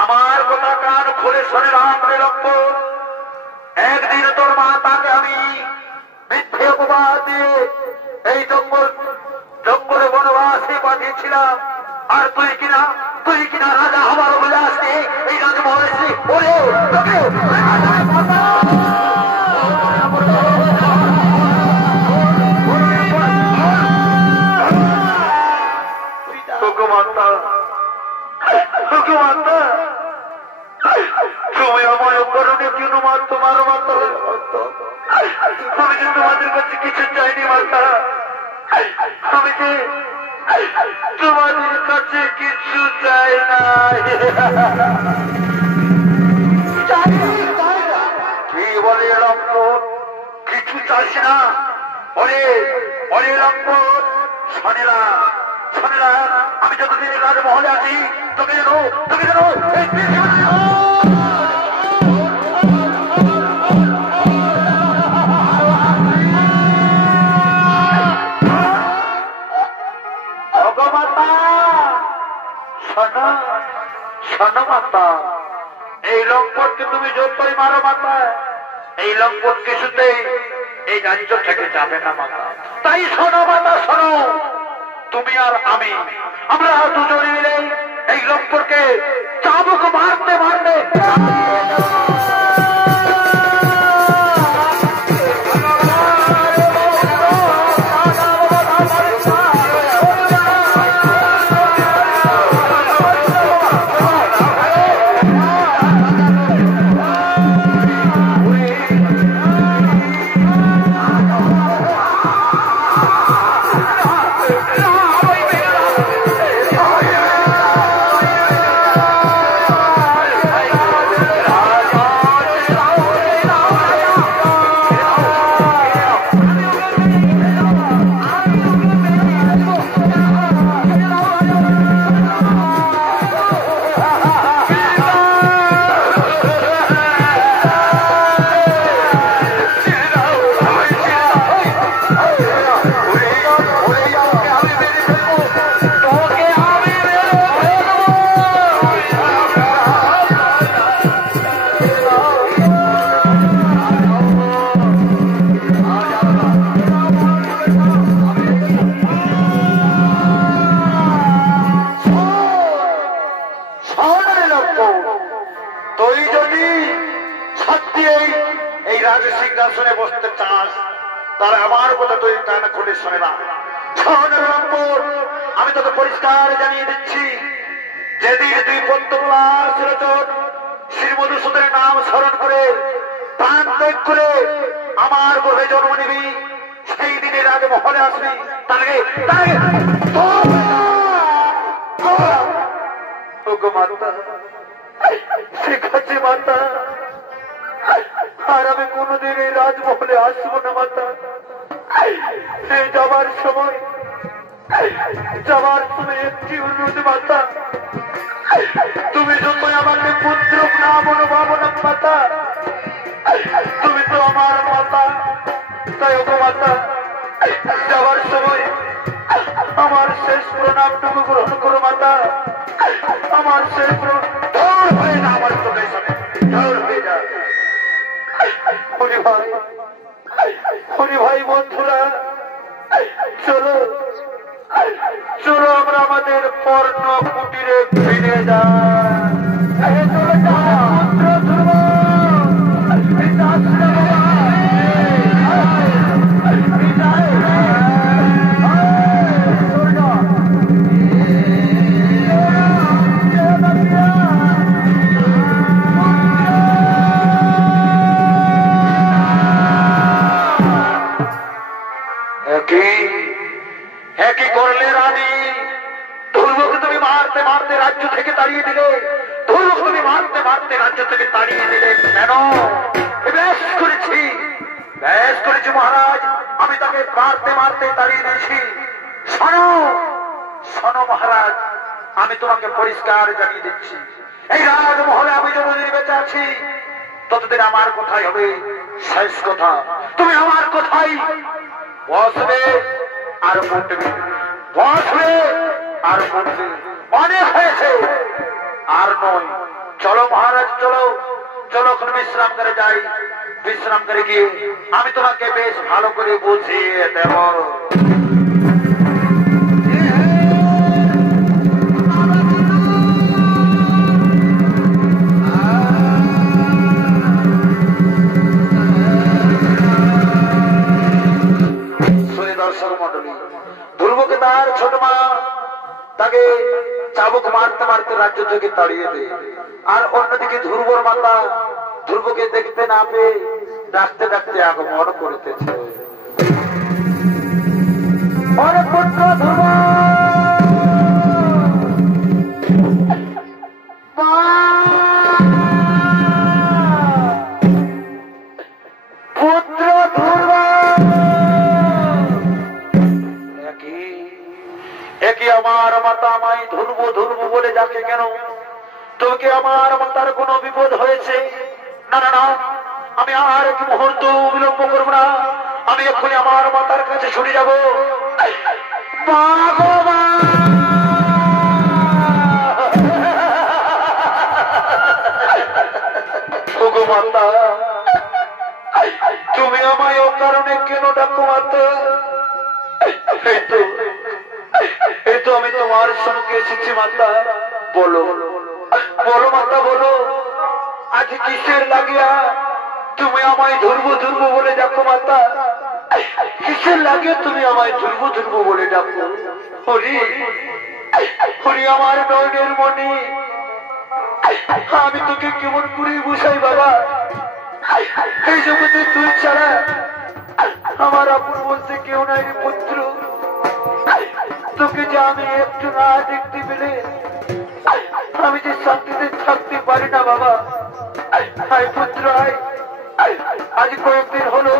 আমার কথা কান খুলে শোনে রাম রে লক্ষ্মণ, একদিন তোর মা তাকে আমি মিথ্যে অপবাদ দিয়ে এই জঙ্গলে বনবাসে পাঠিয়েছিলাম, আর তুই কিনা রাজা হবার বলে আসছে এই রাজমহলে। ওরে তোকে তুমি আমার কারণে কেন মা তোমার মাতা? আমি যে তোমাদের কাছে কিছু চাইনি মাতা, আমি যে তোমাদের কাছে কিছু চাই না। কি বলে লম্পট, কিছু চাইছ না? ওরে ওরে লম্পট, শোনেলা শোনেলা, আমি যতদিন রাজমহলে আছি তোকে জানো এই মাতা, এই লম্পটকে তুমি যতই মারো মাতা, এই লম্পট কিছুতেই এই রাজ্য থেকে যাবে না মাতা। তাই শোনো মাতা, শোনো, তুমি আর আমি, আমরা দুজনে মিলে এই লম্পটকে চাবুক মারতে মারতে সিংহাসনে বসতে চাস, তারা আমার কথা তুই কান খুলে শোনে না। আমি তোকে পরিষ্কার জানিয়ে দিচ্ছি, যেদিন তুই পদ্মলার শিরোচট শ্রী মধুসূদনের নাম স্মরণ করে প্রাণ ত্যাগ করে আমার গর্ভে জন্ম নিবি, সেই দিনের আগে মহলে আসবি। তার আগে মাতা ঠিক আছে মাতা, আর আমি কোনদিন এই রাজমহলে আসবো না মাতা। যাবার সময় একটি অনুরোধ মাতা, তুমি যতই আমাকে পুত্র না মনোভাব না মাতা, তুমি তো আমার মাতা। তাই ওগো মাতা, যাবার সময় আমার শেষ প্রণামটুকু গ্রহণ করো মাতা। আমার শেষ ঢোল হয়ে না, আমার চোখের সামনে ঢোল হয়ে যায়। হরি ভাই বন্ধুরা, চলো চলো আমরা আমাদের পর্ণ কুটিরে ফিরে যাই। কি করলে রানী? ধ্রুবকে তুমি মারতে মারতে রাজ্য থেকে তাড়িয়ে দিলে, ধ্রুব তুমি মারতে মারতে রাজ্য থেকে তাড়িয়ে দিলে কেন? বেশ করেছি মহারাজ, আমি তাকে মারতে মারতে তাড়িয়ে দিয়েছি। শোনো শোনো মহারাজ, আমি তোমাকে পরিষ্কার জানিয়ে দিচ্ছি, এই রাজমহলে আমি যতদিন বেঁচে আছি ততদিন আমার কথাই হবে শেষ কথা। তুমি আমার কথাই বসবে আর বলবে, বসবে আর বলবে। অনেক হয়েছে, আর নয়। চলো মহারাজ, চলো চলো, এখন বিশ্রাম করে যাই। বিশ্রাম করে গিয়ে আমি তোমাকে বেশ ভালো করে বুঝিয়ে দেব। দর্শক মন্ডলী, ধ্রুবকে তার ছোট মা তাকে চাবুক মারতে মারতে রাজ্য থেকে তাড়িয়ে দেয়। আর অন্যদিকে ধ্রুবর মাতা ধ্রুবকে দেখতে না পেয়ে ডাকতে ডাকতে আগমন করতেছে। পুত্র ধ্রুব, পুত্র ধ্রুব, একই আমার মাতা আমায় ধ্রুব ধ্রুব বলে যাকে কেন? তোকে আমার মাতার কোনো বিপদ হয়েছে? না না না, আমি আর এক মুহূর্ত বিলম্ব করবো না, আমি এক্ষুনি আমার মাতার কাছে ছুটে যাব। মাতা, তুমি আমায় ও কারণে কেন ডাকো মাতা? এই তো আমি তোমার সঙ্গে এসেছি মাতা। বলো বলো মাতা, বলো আজ কিসের লাগিয়া তুমি আমায় ধ্রুব ধ্রুব বলে ডাকো মাতা? কিসের লাগে তুমি আমায় ধ্রুব ধ্রুব বলে ডাকো? হরি হরি আমার নয়নের মণি, আমি তোকে কেমন করে বুঝাই বাবা? এই জগতে তুই ছাড়া আমার আপন বলতে কেউ নাই রে পুত্র। তোকে যে আমি একটু না দেখতে পেলে আমি যে শান্তিতে থাকতে পারি না বাবা। আয় পুত্র আয়, আজ কয়েকদিন হলো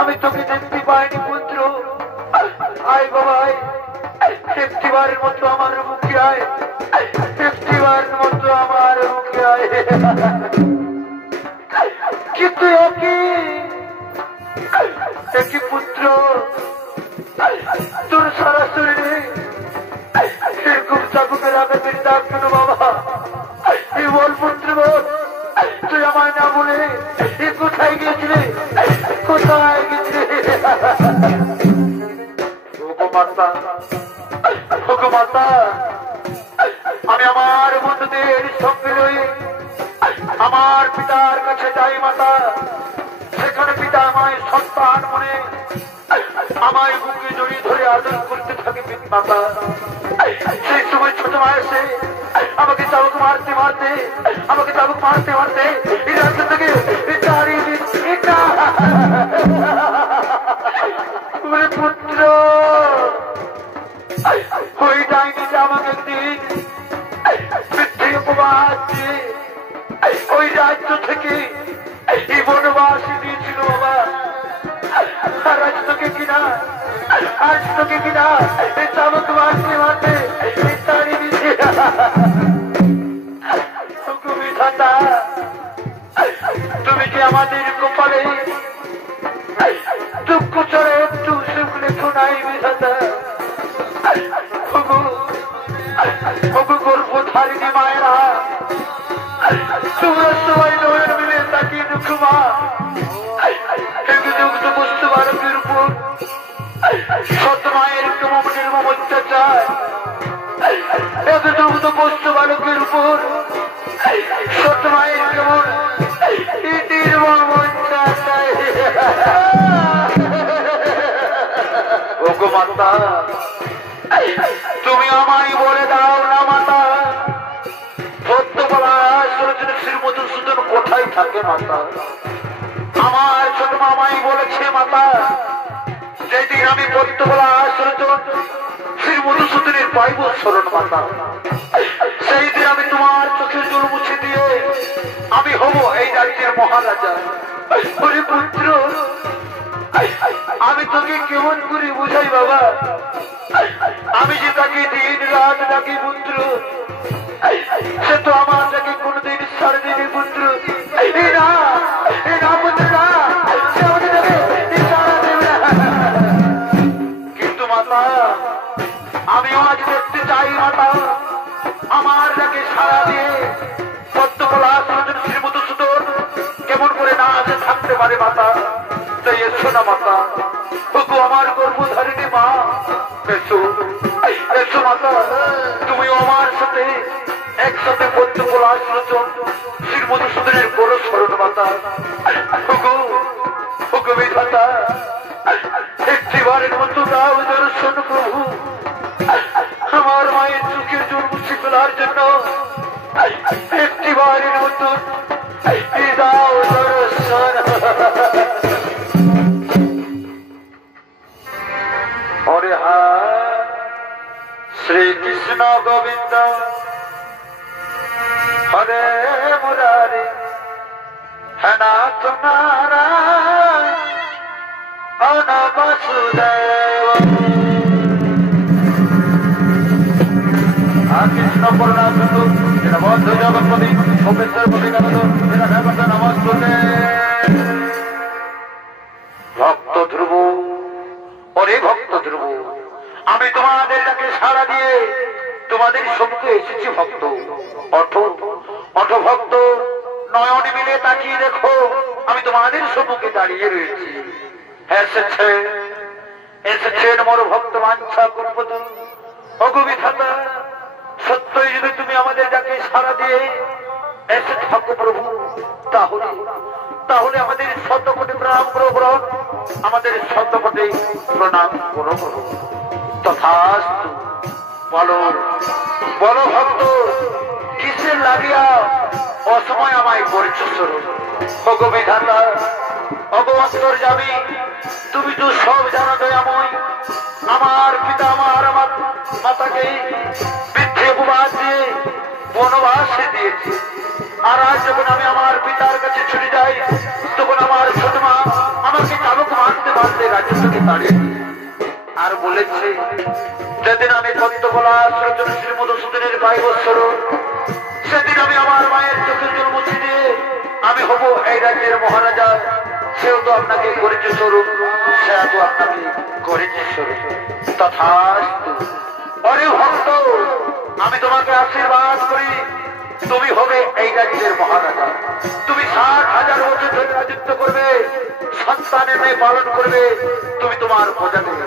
আমি তোকে দেখতে পাইনি পুত্র। আয় বাবা আয়, একটিবারের মতো আমার মুখে আয়, একটিবারের মতো আমার মুখে আয়। কিন্তু একই পুত্র তোর সারা শরীরে এরকম চাকুকের আঘাতের দাগ কেন বাবা? এই বল পুত্র বল, তুই আমায় না বলে কোথায় গিয়েছিলে? কোথায় গেছিলে? মাতা, আমি আমার বন্ধুদের সঙ্গে রয়ে আমার পিতার কাছে যাই মাতা। সেখানে পিতা আমায় সন্তান মনে আমায় বুকে জড়িয়ে ধরে আদর করতে থাকে মাতা। সেই সময় ছোট মা এসে আমাকে চাবুক মারতে মারতে এই রাস্তা থেকে তাড়িয়ে দিচ্ছে। পুত্র ওই ডাইনিটা আমাকে একদিন মিথ্যে উপবাস দিয়ে ওই রাজ্য থেকে এই বনবাসী দিয়েছিল বাবা। আজ তোকে কিনা এই চাবুক মারতে মারতে তাড়িয়ে দিচ্ছে। বিধাতা, তুমি কি আমাদের কপালে দুঃখ চড়ে একটু সুখ লেখো নাই বিধাতা? গর্ভধারিণী মায়েরা, তোমরা সবাই নয়ন মিলে তাকিয়ে দেখো মা, দুগ্ধ বস্তু বালকের উপর সত মায়ের কেমন নির্মম অত্যাচার। দুগ্ধ বস্তু বালকের উপর সত মায়ের কেমন নির্মম অত্যাচার। ওগো মাতা, তুমি আমায় বলে দাও না মাতা, সত্যবলা শ্রীমধুসূদন কোথায় থাকে মাতা? আমার ছোট মামাই বলেছে মাতা, যেদিন আমি সত্যবলা শ্রীমধুসূদনের পাইব শরণ মাতা, সেই দিন আমি তোমার চোখের জল মুছে দিয়ে আমি হব এই রাজ্যের মহারাজা। ওরে পুত্র, আমি তোকে কেমন করে বুঝাই বাবা, আমি যে তাকে দিন রাত ডাকি পুত্র, সে তো আমার তাকে কোনদিন ছাড় দিনে পুত্র। কিন্তু মাতা, আমিও আজ দেখতে চাই মাতা, আমার যাকে সারা দিয়ে পদ্মকলা শ্রীমধুসূদন কেমন করে না আছে থাকতে পারে মাতা। তাই এসো না মাতা, তবু আমার গর্ভধারিণী মা, এসো এসো মাতা, তুমিও আমার সাথে একসাথে পদ্মকলা শ্রীমধুসূদনের বড় স্মরণ মাতা। বিধাতা, একটিবারের মতো দাও দর্শন প্রভু, আমার মায়ের চোখের জল মুছে ফেলার জন্য একটিবারের মতো দাও দর্শন। হরে হা শ্রীকৃষ্ণ গোবিন্দ হরে মুরারি হে নাথ নারায়ণ বাসুদেব। কৃষ্ণ করুণাবন্ধু বন্ধু জগৎপতি ভূপেশ্বর পতিকানন্দ নমস্তে। ভক্ত ধ্রুব, অরে ভক্ত ধ্রুব, আমি তোমাদের যাকে সাড়া দিয়ে তোমাদের সম্মুখে এসেছি ভক্ত। অঠ ভক্ত, নয়ন মিলে তাকিয়ে দেখো, আমি তোমাদের সম্মুখে দাঁড়িয়ে রয়েছি। এসেছেন মোর ভক্ত বাঞ্ছা কুলপতি। ওগো বিধাতা, সত্যই যদি তুমি আমাদের যাকে সাড়া দিয়ে এসে থাকো প্রভু, তাহলে আমাদের শতকোটি প্রণাম গ্রহণ, আমাদের শতকোটি প্রণাম গ্রহণ। তথাস্তু। বলো বলো ভক্ত, কিসের লাগিয়া অসময় আমায় করেছ স্বরূপ? ওগো বিধাতা, ওগো অন্তর্যামী, তুমি তো সব জানো দয়াময়। আমার পিতা আমার মাতাকে বৃদ্ধি উপবাস দিয়ে বনবাসে দিয়েছে, আর আজ যখন আমি আমার পিতার কাছে ছুটে যাই, তখন আমার ছোট মা আমাকে চাবুক মানতে মানতে রাজ্য থেকে তাড়িয়ে আর বলেছে, যেদিন আমি পদ্মকলা শ্রীমধুসূদনের 22 বৎসর, সেদিন আমি আমার মায়ের চোখের জল মুছে দিয়ে আমি হব এই রাজ্যের মহারাজা। সেও তো আপনাকে করেছে স্বরূপ, সে তো আপনাকে করেছে স্বরূপ। তথাস্তু। অরে ভক্ত, আমি তোমাকে আশীর্বাদ করি, তুমি হবে এই রাজ্যের মহারাজা। তুমি 60,000 বছর ধরে রাজত্ব করবে, সন্তানের মেয়ে পালন করবে, তুমি তোমার প্রজা দেবে।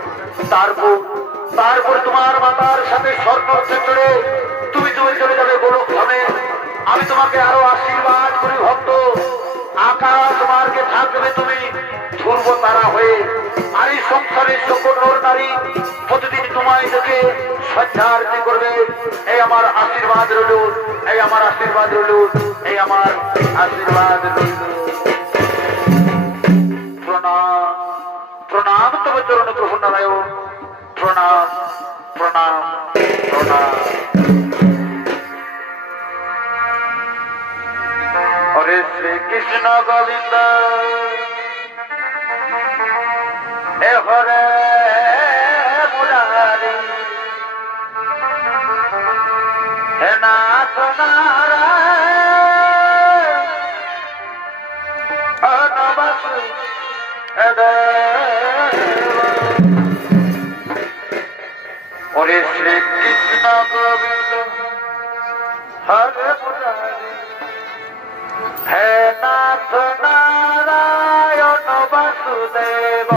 তারপর তোমার মাতার সাথে স্বর্ণরথে চড়ে তুমি চলে যাবে গোলক ধামে। আমি তোমাকে আরো আশীর্বাদ করি ভক্ত, আকাশ মার্গে থাকবে তুমি ধ্রুব তারা হয়ে, আর এই সংসারের সকল নর নারী প্রতিদিন তোমায় দেখে সজ্জারতি করবে। এই আমার আশীর্বাদ রইল, এই আমার আশীর্বাদ রইল, এই আমার আশীর্বাদ রইল। প্রণাম প্রণাম তবে চরণ প্রভু নারায়ণ, প্রণাম প্রণাম প্রণাম। হরে শ্রীকৃষ্ণ গোবিন্দ হে হরে মুরারি হে নাথ নারায়ণ বাসুদেব। হরে শ্রীকৃষ্ণ গোবিন্দ হরে মুরারি হে নাথ নারায়ণ বাসুদেব।